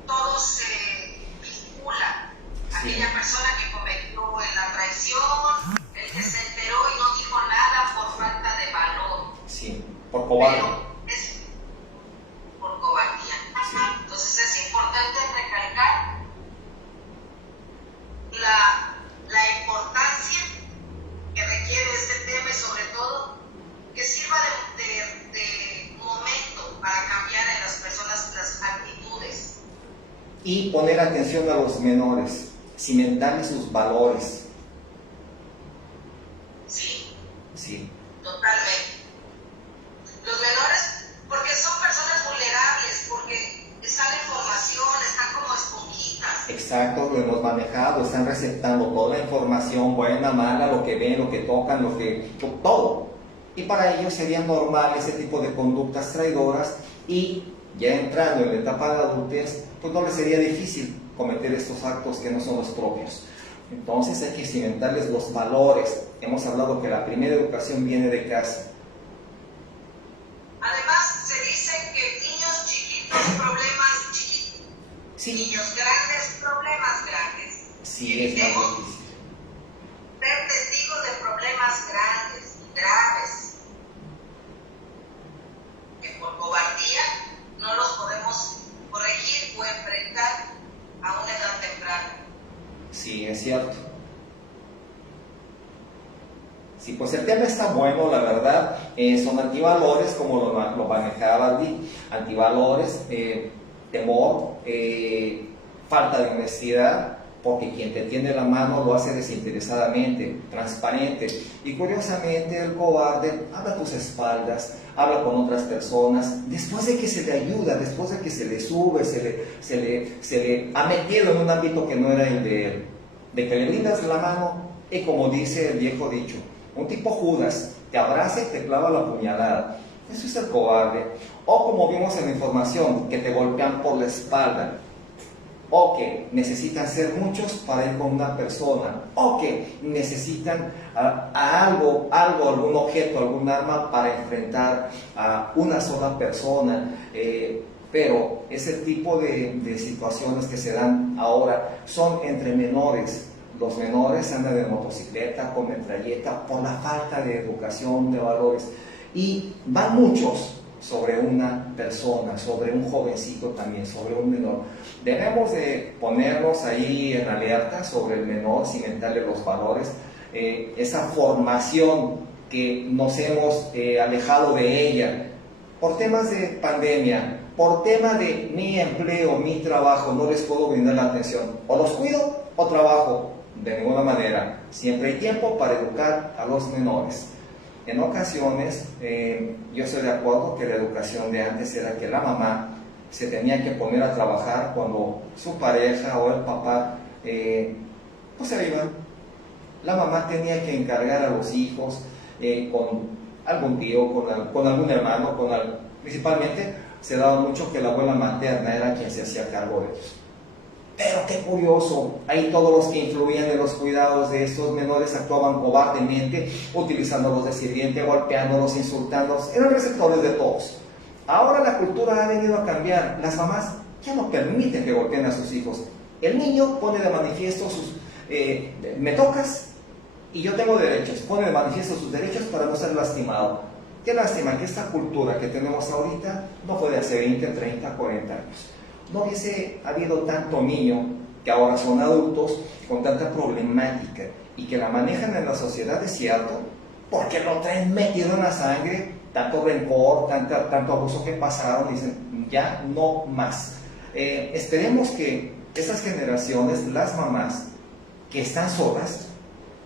todo se vincula. Sí. Aquella persona que cometió la traición, el que se enteró y no dijo nada por falta de valor. Sí, por cobarde. Pero es por cobardía. Sí. Entonces es importante recalcar la importancia que requiere este tema y sobre todo que sirva de momento para cambiar en las personas las actitudes. Y poner atención a los menores, cimentarles sus valores. Sí, Sí. totalmente. Los menores, porque son personas vulnerables, porque están en formación, están como esponjitas. Exacto, lo hemos manejado, están receptando toda la información, buena, mala, lo que ven, lo que tocan, todo. Y para ellos sería normal ese tipo de conductas traidoras y ya entrando en la etapa de adultez, pues no les sería difícil cometer estos actos que no son los propios. Entonces hay que cimentarles los valores. Hemos hablado que la primera educación viene de casa. Además, se dice que niños chiquitos, problemas chiquitos. Sí. Niños grandes, problemas grandes. Sí, es más Evitemos difícil. ser testigos de problemas grandes, graves, que por cobardía no los podemos corregir o enfrentar a una edad temprana. Sí, es cierto. Sí, pues el tema está bueno, la verdad. Son antivalores, como lo manejaba Andy. Antivalores, temor, falta de honestidad, porque quien te tiende la mano lo hace desinteresadamente, transparente. Y curiosamente el cobarde habla a tus espaldas, habla con otras personas, después de que se le ayuda, después de que se le sube, se le ha metido en un ámbito que no era el de él, de que le brindas la mano y, como dice el viejo dicho, un tipo Judas, te abraza y te clava la puñalada. Eso es el cobarde. O como vimos en la información, que te golpean por la espalda, o que necesitan ser muchos para ir con una persona, o que necesitan algún objeto, algún arma para enfrentar a una sola persona. Pero ese tipo de situaciones que se dan ahora son entre menores. Los menores andan en motocicleta, con metralleta, por la falta de educación, de valores. Y van muchos sobre una persona, sobre un jovencito también, sobre un menor. Debemos de ponernos ahí en alerta sobre el menor, cimentarle los valores, esa formación que nos hemos alejado de ella por temas de pandemia, por tema de mi empleo, mi trabajo, no les puedo brindar la atención. O los cuido o trabajo. De ninguna manera. Siempre hay tiempo para educar a los menores. En ocasiones, yo estoy de acuerdo que la educación de antes era que la mamá se tenía que poner a trabajar cuando su pareja o el papá pues se iban. La mamá tenía que encargar a los hijos con algún tío, con algún hermano, principalmente se daba mucho que la abuela materna era quien se hacía cargo de ellos. Pero qué curioso, ahí todos los que influían en los cuidados de estos menores actuaban cobardemente, utilizándolos de sirviente, golpeándolos, insultándolos, eran receptores de todos. Ahora la cultura ha venido a cambiar, las mamás ya no permiten que golpeen a sus hijos. El niño pone de manifiesto me tocas y yo tengo derechos, pone de manifiesto sus derechos para no ser lastimado. Qué lástima que esta cultura que tenemos ahorita no fue de hace 20, 30, 40 años. No hubiese habido tanto niño que ahora son adultos con tanta problemática y que la manejan en la sociedad, es cierto, porque lo traen metido en la sangre, tanto rencor, tanto abuso que pasaron, dicen, ya no más. Esperemos que esas generaciones, las mamás que están solas,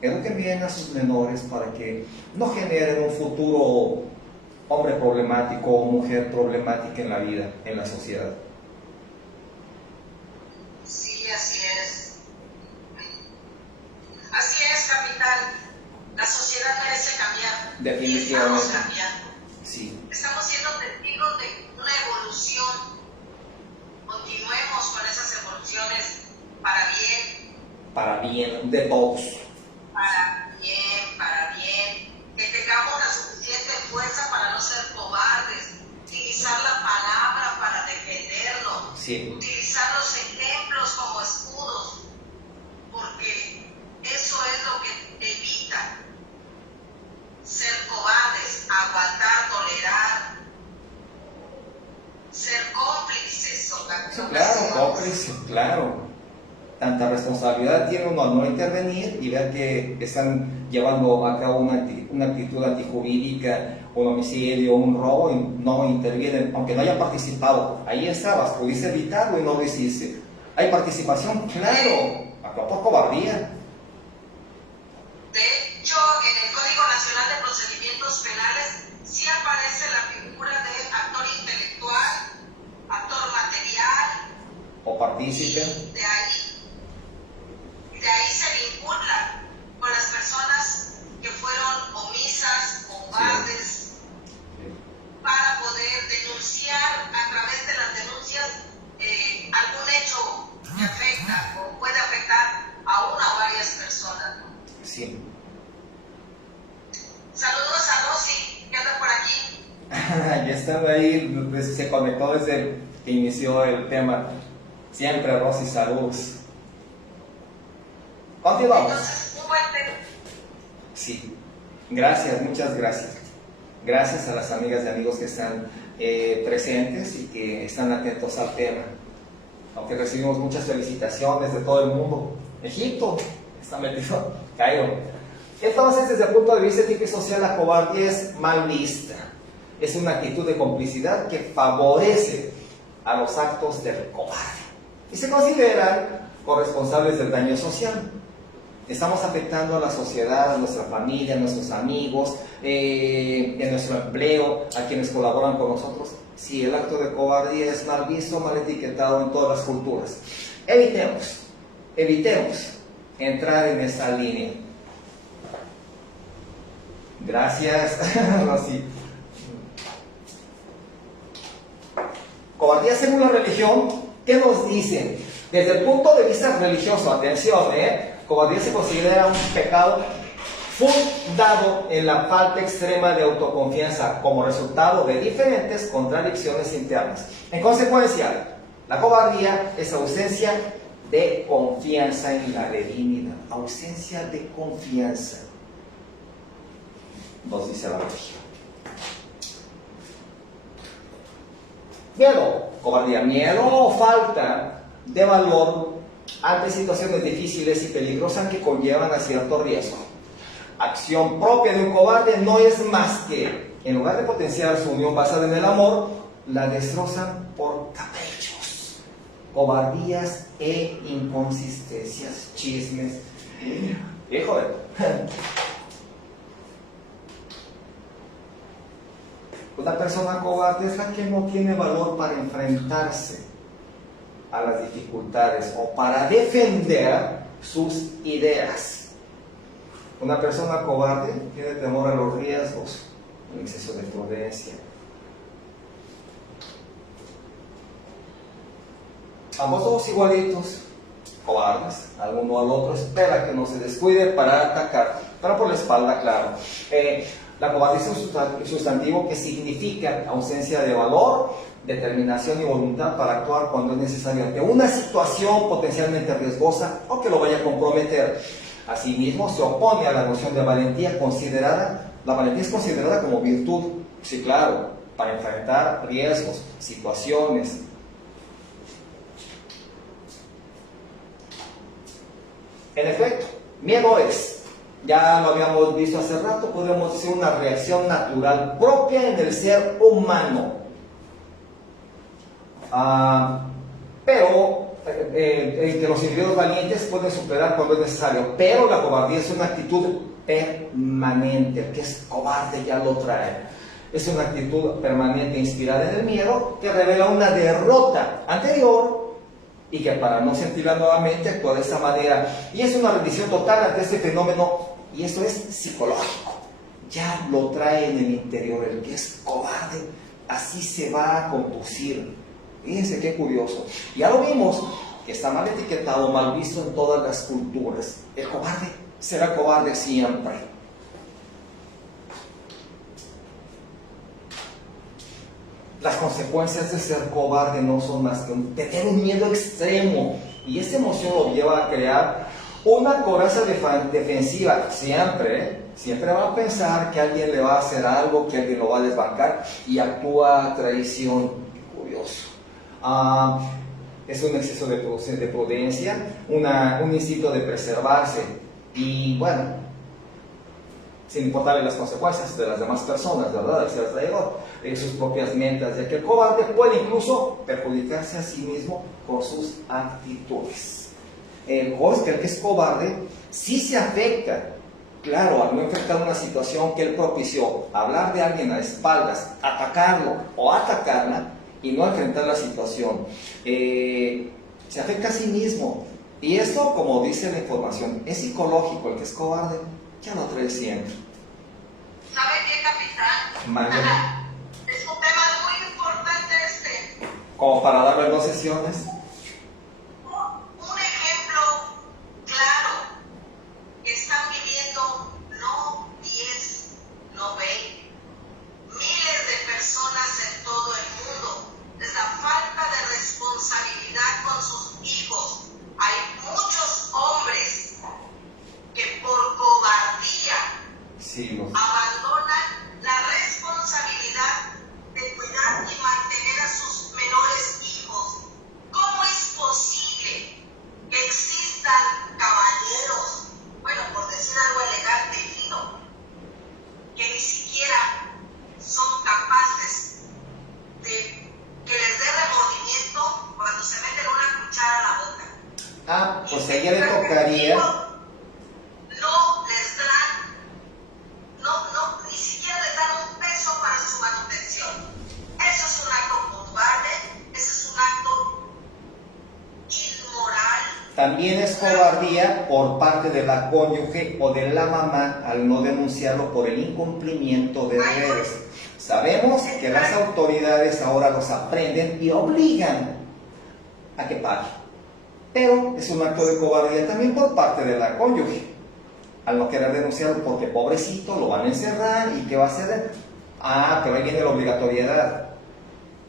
eduquen bien a sus menores para que no generen un futuro hombre problemático o mujer problemática en la vida, en la sociedad. Sí, así es. Así es, capitán. La sociedad merece cambiar. Definitivamente. Y estamos cambiando. Sí. Estamos siendo testigos de una evolución. Continuemos con esas evoluciones para bien. Para bien de todos. Para bien, para bien. Que tengamos la suficiente fuerza para no ser cobardes. Utilizar la palabra para defendernos. Sí. Utilizar los ejemplos como escudos. Porque eso es lo que evita ser cobardes, aguantar, tolerar, ser cómplices. Sí, claro, cómplice, claro. Tanta responsabilidad tiene uno al no intervenir y ver que están llevando a cabo una actitud antijurídica, un homicidio, un robo, y no intervienen, aunque no haya participado. Ahí estabas, pudiste evitarlo y no lo hiciste. ¿Hay participación? Claro, actuó por cobardía. De hecho, en el Código Nacional de Procedimientos Penales sí aparece la figura de actor intelectual, actor material, O partícipe. y de ahí se vincula con las personas que fueron omisas, cobardes, para poder denunciar a través de las denuncias algún hecho que afecta o puede afectar a una o varias personas. Sí. Saludos a Rosy, que anda por aquí. Ya están ahí, se conectó desde que inició el tema. Siempre, Rosy, saludos. Continuamos. Entonces, un buen tema. Sí, gracias, muchas gracias. Gracias a las amigas y amigos que están presentes y que están atentos al tema. Aunque recibimos muchas felicitaciones de todo el mundo. Egipto está metido, Cairo. Entonces, desde el punto de vista ético y social, la cobardía es mal vista. Es una actitud de complicidad que favorece a los actos del cobarde. Y se consideran corresponsables del daño social. Estamos afectando a la sociedad, a nuestra familia, a nuestros amigos, en nuestro empleo, a quienes colaboran con nosotros. Sí, el acto de cobardía es mal visto, mal etiquetado en todas las culturas. Evitemos entrar en esta línea. Gracias. Así. Cobardía según la religión, ¿qué nos dicen? Desde el punto de vista religioso, atención, cobardía se considera un pecado fundado en la falta extrema de autoconfianza como resultado de diferentes contradicciones internas. En consecuencia, la cobardía es ausencia de confianza en la divinidad. Ausencia de confianza, nos dice la religión. Miedo, cobardía, miedo o falta de valor ante situaciones difíciles y peligrosas que conllevan a cierto riesgo. Acción propia de un cobarde no es más que, en lugar de potenciar su unión basada en el amor, la destrozan por caprichos, cobardías e inconsistencias, chismes. Híjole. Una persona cobarde es la que no tiene valor para enfrentarse a las dificultades o para defender sus ideas. Una persona cobarde tiene temor a los riesgos, un exceso de prudencia. Ambos dos igualitos, cobardes, alguno al otro espera que no se descuide para atacar, pero por la espalda, claro. La cobardía es un sustantivo que significa ausencia de valor, determinación y voluntad para actuar cuando es necesario ante una situación potencialmente riesgosa o que lo vaya a comprometer. Asimismo, se opone a la noción de valentía considerada. La valentía es considerada como virtud, sí, claro, para enfrentar riesgos, situaciones. En efecto, miedo es, ya lo habíamos visto hace rato, podemos decir una reacción natural propia en el ser humano. Pero que los individuos valientes pueden superar cuando es necesario, pero la cobardía es una actitud permanente. El que es cobarde ya lo trae. Es una actitud permanente inspirada en el miedo que revela una derrota anterior y que para no sentirla nuevamente actúa de esa manera. Y es una rendición total ante este fenómeno, y esto es psicológico. Ya lo trae en el interior. El que es cobarde así se va a conducir. Fíjense qué curioso. Ya lo vimos, que está mal etiquetado, mal visto en todas las culturas. El cobarde será cobarde siempre. Las consecuencias de ser cobarde no son más que tener un miedo extremo. Y esa emoción lo lleva a crear una coraza defensiva. Siempre va a pensar que alguien le va a hacer algo, que alguien lo va a desbancar, y actúa a traición. Curioso. Es un exceso de prudencia, un instinto de preservarse, y bueno, sin importarle las consecuencias de las demás personas, ¿verdad? Al ser traidor, sus propias metas, ya que el cobarde puede incluso perjudicarse a sí mismo con sus actitudes. El que es cobarde sí se afecta, claro, al no enfrentar una situación que él propició, hablar de alguien a espaldas, atacarlo o atacarla, y no enfrentar la situación. Se afecta a sí mismo. Y esto, como dice la información, es psicológico. El que es cobarde ya lo trae siempre. ¿Sabe qué, capitán? Mándeme. Es un tema muy importante este. Como para darle 2 sesiones. Un ejemplo claro. Están viviendo no 10, no 20. Miles de personas en todo el mundo, es la falta de responsabilidad con sus hijos. Hay muchos hombres que por cobardía abandonan la responsabilidad de cuidar y mantener a sus menores hijos. ¿Cómo tocaría. No les dan, ni siquiera les dan un peso para su manutención. Eso es un acto cobarde, eso es un acto inmoral. También es cobardía por parte de la cónyuge o de la mamá al no denunciarlo por el incumplimiento de deberes. Sabemos que las autoridades ahora los aprenden y obligan a que pague. Pero es un acto de cobardía también por parte de la cónyuge, al no querer denunciarlo porque pobrecito, lo van a encerrar y ¿qué va a hacer? Ah, pero ahí viene la obligatoriedad.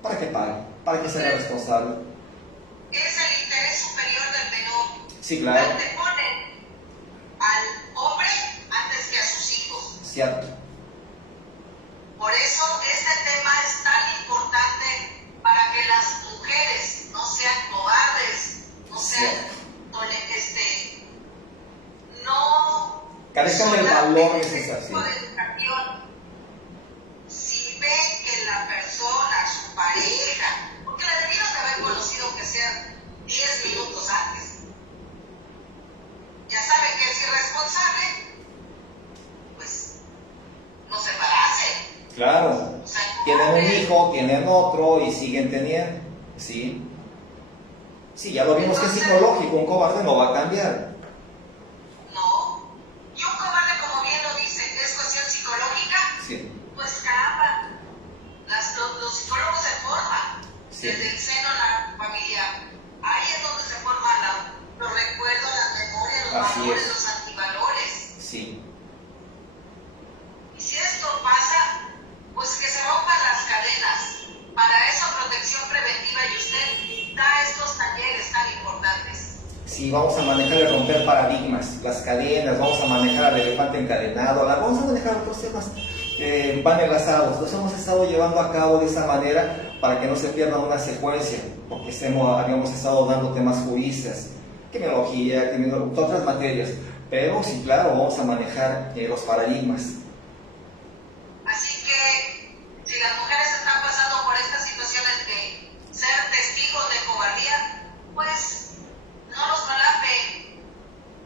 Para que pague, para que sea responsable. Es el interés superior del menor. Sí, claro. Anteponen al hombre antes que a sus hijos. Cierto. Por eso este tema es tan importante para que las mujeres no sean cobardes, no sean, no carezcan del valor necesario. tipo de educación. Si ven que la persona, su pareja, porque la debieron de haber conocido que sea 10 minutos antes, ya saben que es irresponsable, pues no se embaracen. Claro, O sea, tienen un hijo, tienen otro y siguen teniendo, ¿sí? Sí, ya lo vimos que es psicológico, un cobarde no va a cambiar. no. Y un cobarde, como bien lo dice, es cuestión psicológica. Sí, Pues caramba, los psicólogos se forman sí. desde el seno de la familia. Ahí es donde se forman los recuerdos, las memorias, los Así valores, es. los antivalores. Sí, Y si esto pasa, pues que se rompan las cadenas. Para eso protección preventiva, y usted da estos talleres tan importantes. sí, vamos a manejar el romper paradigmas, las cadenas, vamos a manejar al elefante encadenado, vamos a manejar otros temas que van enlazados. Los hemos estado llevando a cabo de esa manera para que no se pierda una secuencia, porque habíamos estado dando temas juristas, criminología, otras materias, pero sí, claro, vamos a manejar los paradigmas. Así que, si las mujeres están pasando por estas situaciones de ser testigos de cobardía, pues no los solapen,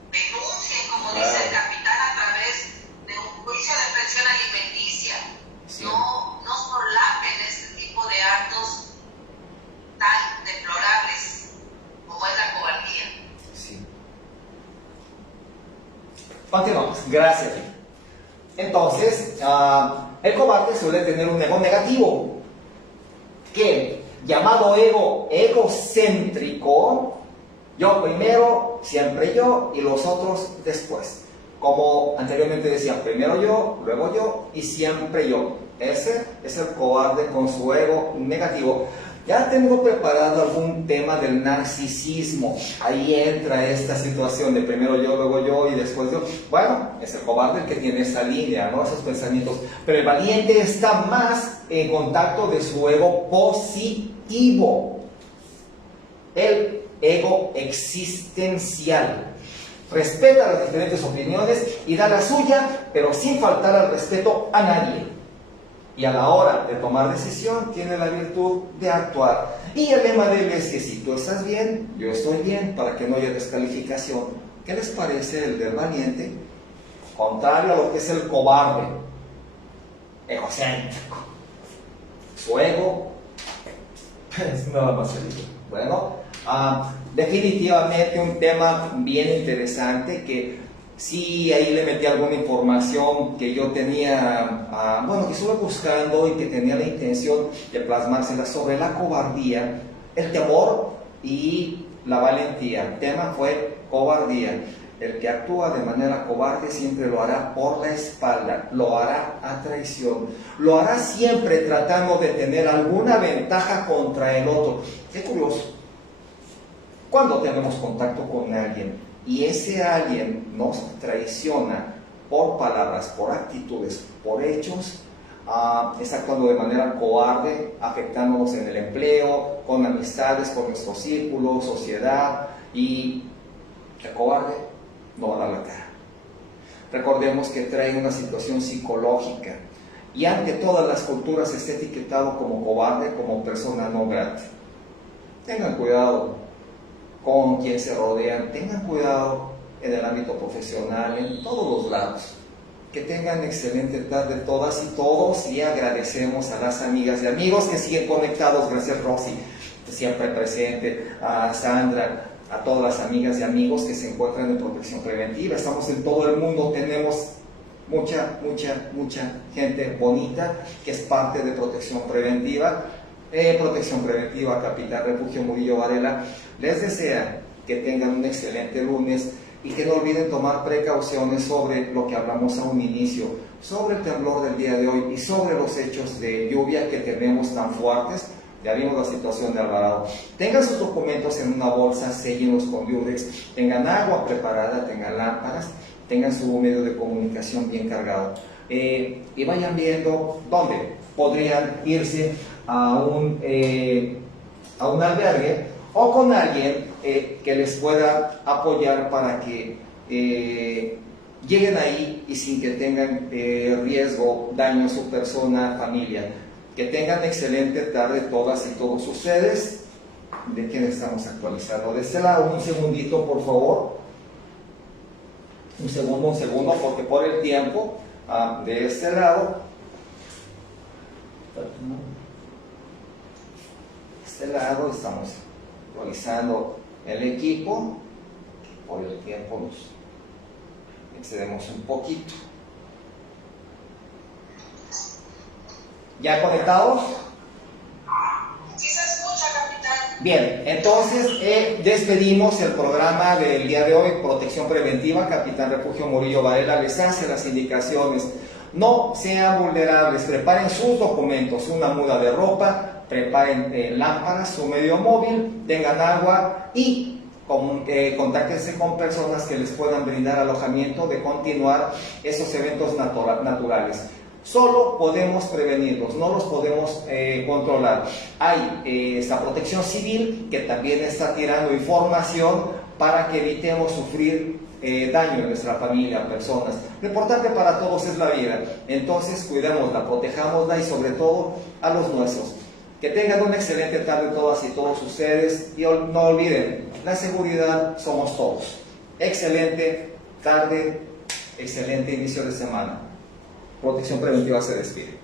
denuncien, como dice el capitán, a través de un juicio de pensión alimenticia. Sí. No solapen este tipo de actos tan deplorables como es la cobardía. Sí. Continuamos, gracias. Entonces, el cobarde suele tener un ego negativo, que llamado ego egocéntrico, yo primero, siempre yo y los otros después. Como anteriormente decía, primero yo, luego yo y siempre yo. Ese es el cobarde con su ego negativo. Ya tengo preparado algún tema del narcisismo. Ahí entra esta situación de primero yo, luego yo y después yo. Bueno, es el cobarde el que tiene esa línea, ¿no? Esos pensamientos. Pero el valiente está más en contacto de su ego positivo. El ego existencial. Respeta las diferentes opiniones y da la suya, pero sin faltar al respeto a nadie. Y a la hora de tomar decisión tiene la virtud de actuar. Y el lema de él es que si tú estás bien, yo estoy bien, para que no haya descalificación. ¿Qué les parece el del valiente? Contrario a lo que es el cobarde, egocéntrico. Su ego es nada más feliz. Bueno, definitivamente un tema bien interesante que sí, ahí le metí alguna información que yo tenía, que estuve buscando y que tenía la intención de plasmársela sobre la cobardía, el temor y la valentía. El tema fue cobardía. El que actúa de manera cobarde siempre lo hará por la espalda, lo hará a traición, lo hará siempre tratando de tener alguna ventaja contra el otro. Qué curioso. Cuando tenemos contacto con alguien y ese alguien nos traiciona por palabras, por actitudes, por hechos, está actuando de manera cobarde, afectándonos en el empleo, con amistades, con nuestro círculo, sociedad, y el cobarde no va a dar la cara. Recordemos que trae una situación psicológica y ante todas las culturas está etiquetado como cobarde, como persona no grata. Tengan cuidado con quien se rodean, tengan cuidado en el ámbito profesional, en todos los lados. Que tengan excelente tarde todas y todos, y agradecemos a las amigas y amigos que siguen conectados. Gracias, Rosy, siempre presente, a Sandra, a todas las amigas y amigos que se encuentran en protección preventiva. Estamos en todo el mundo, tenemos mucha gente bonita que es parte de protección preventiva. Protección preventiva Capitán Refugio Murillo Varela les desea que tengan un excelente lunes y que no olviden tomar precauciones sobre lo que hablamos a un inicio, sobre el temblor del día de hoy y sobre los hechos de lluvia que tenemos tan fuertes. Ya vimos la situación de Alvarado. Tengan sus documentos en una bolsa, séllenlos con Durex, tengan agua preparada, tengan lámparas, tengan su medio de comunicación bien cargado. Y vayan viendo dónde podrían irse a un albergue o con alguien que les pueda apoyar para que lleguen ahí y sin que tengan riesgo, daño a su persona, familia. Que tengan excelente tarde todas y todos ustedes. ¿De quién estamos actualizando? De este lado, un segundito, por favor. Un segundo, porque por el tiempo, de este lado, estamos actualizando el equipo. Por el tiempo nos excedemos un poquito. ¿Ya conectados? Sí se escucha, capitán. Bien, entonces despedimos el programa del día de hoy, Protección Preventiva. Capitán Refugio Murillo Varela les hace las indicaciones. No sean vulnerables, preparen sus documentos, una muda de ropa, preparen lámparas, su medio móvil, tengan agua y contáctense con personas que les puedan brindar alojamiento de continuar esos eventos naturales. Solo podemos prevenirlos, no los podemos controlar. Hay esta protección civil que también está tirando información para que evitemos sufrir daño en nuestra familia, personas. Lo importante para todos es la vida. Entonces cuidémosla, protejámosla y sobre todo a los nuestros. Que tengan una excelente tarde todas y todos ustedes y no olviden, la seguridad somos todos. Excelente tarde, excelente inicio de semana. Protección Preventiva se despide.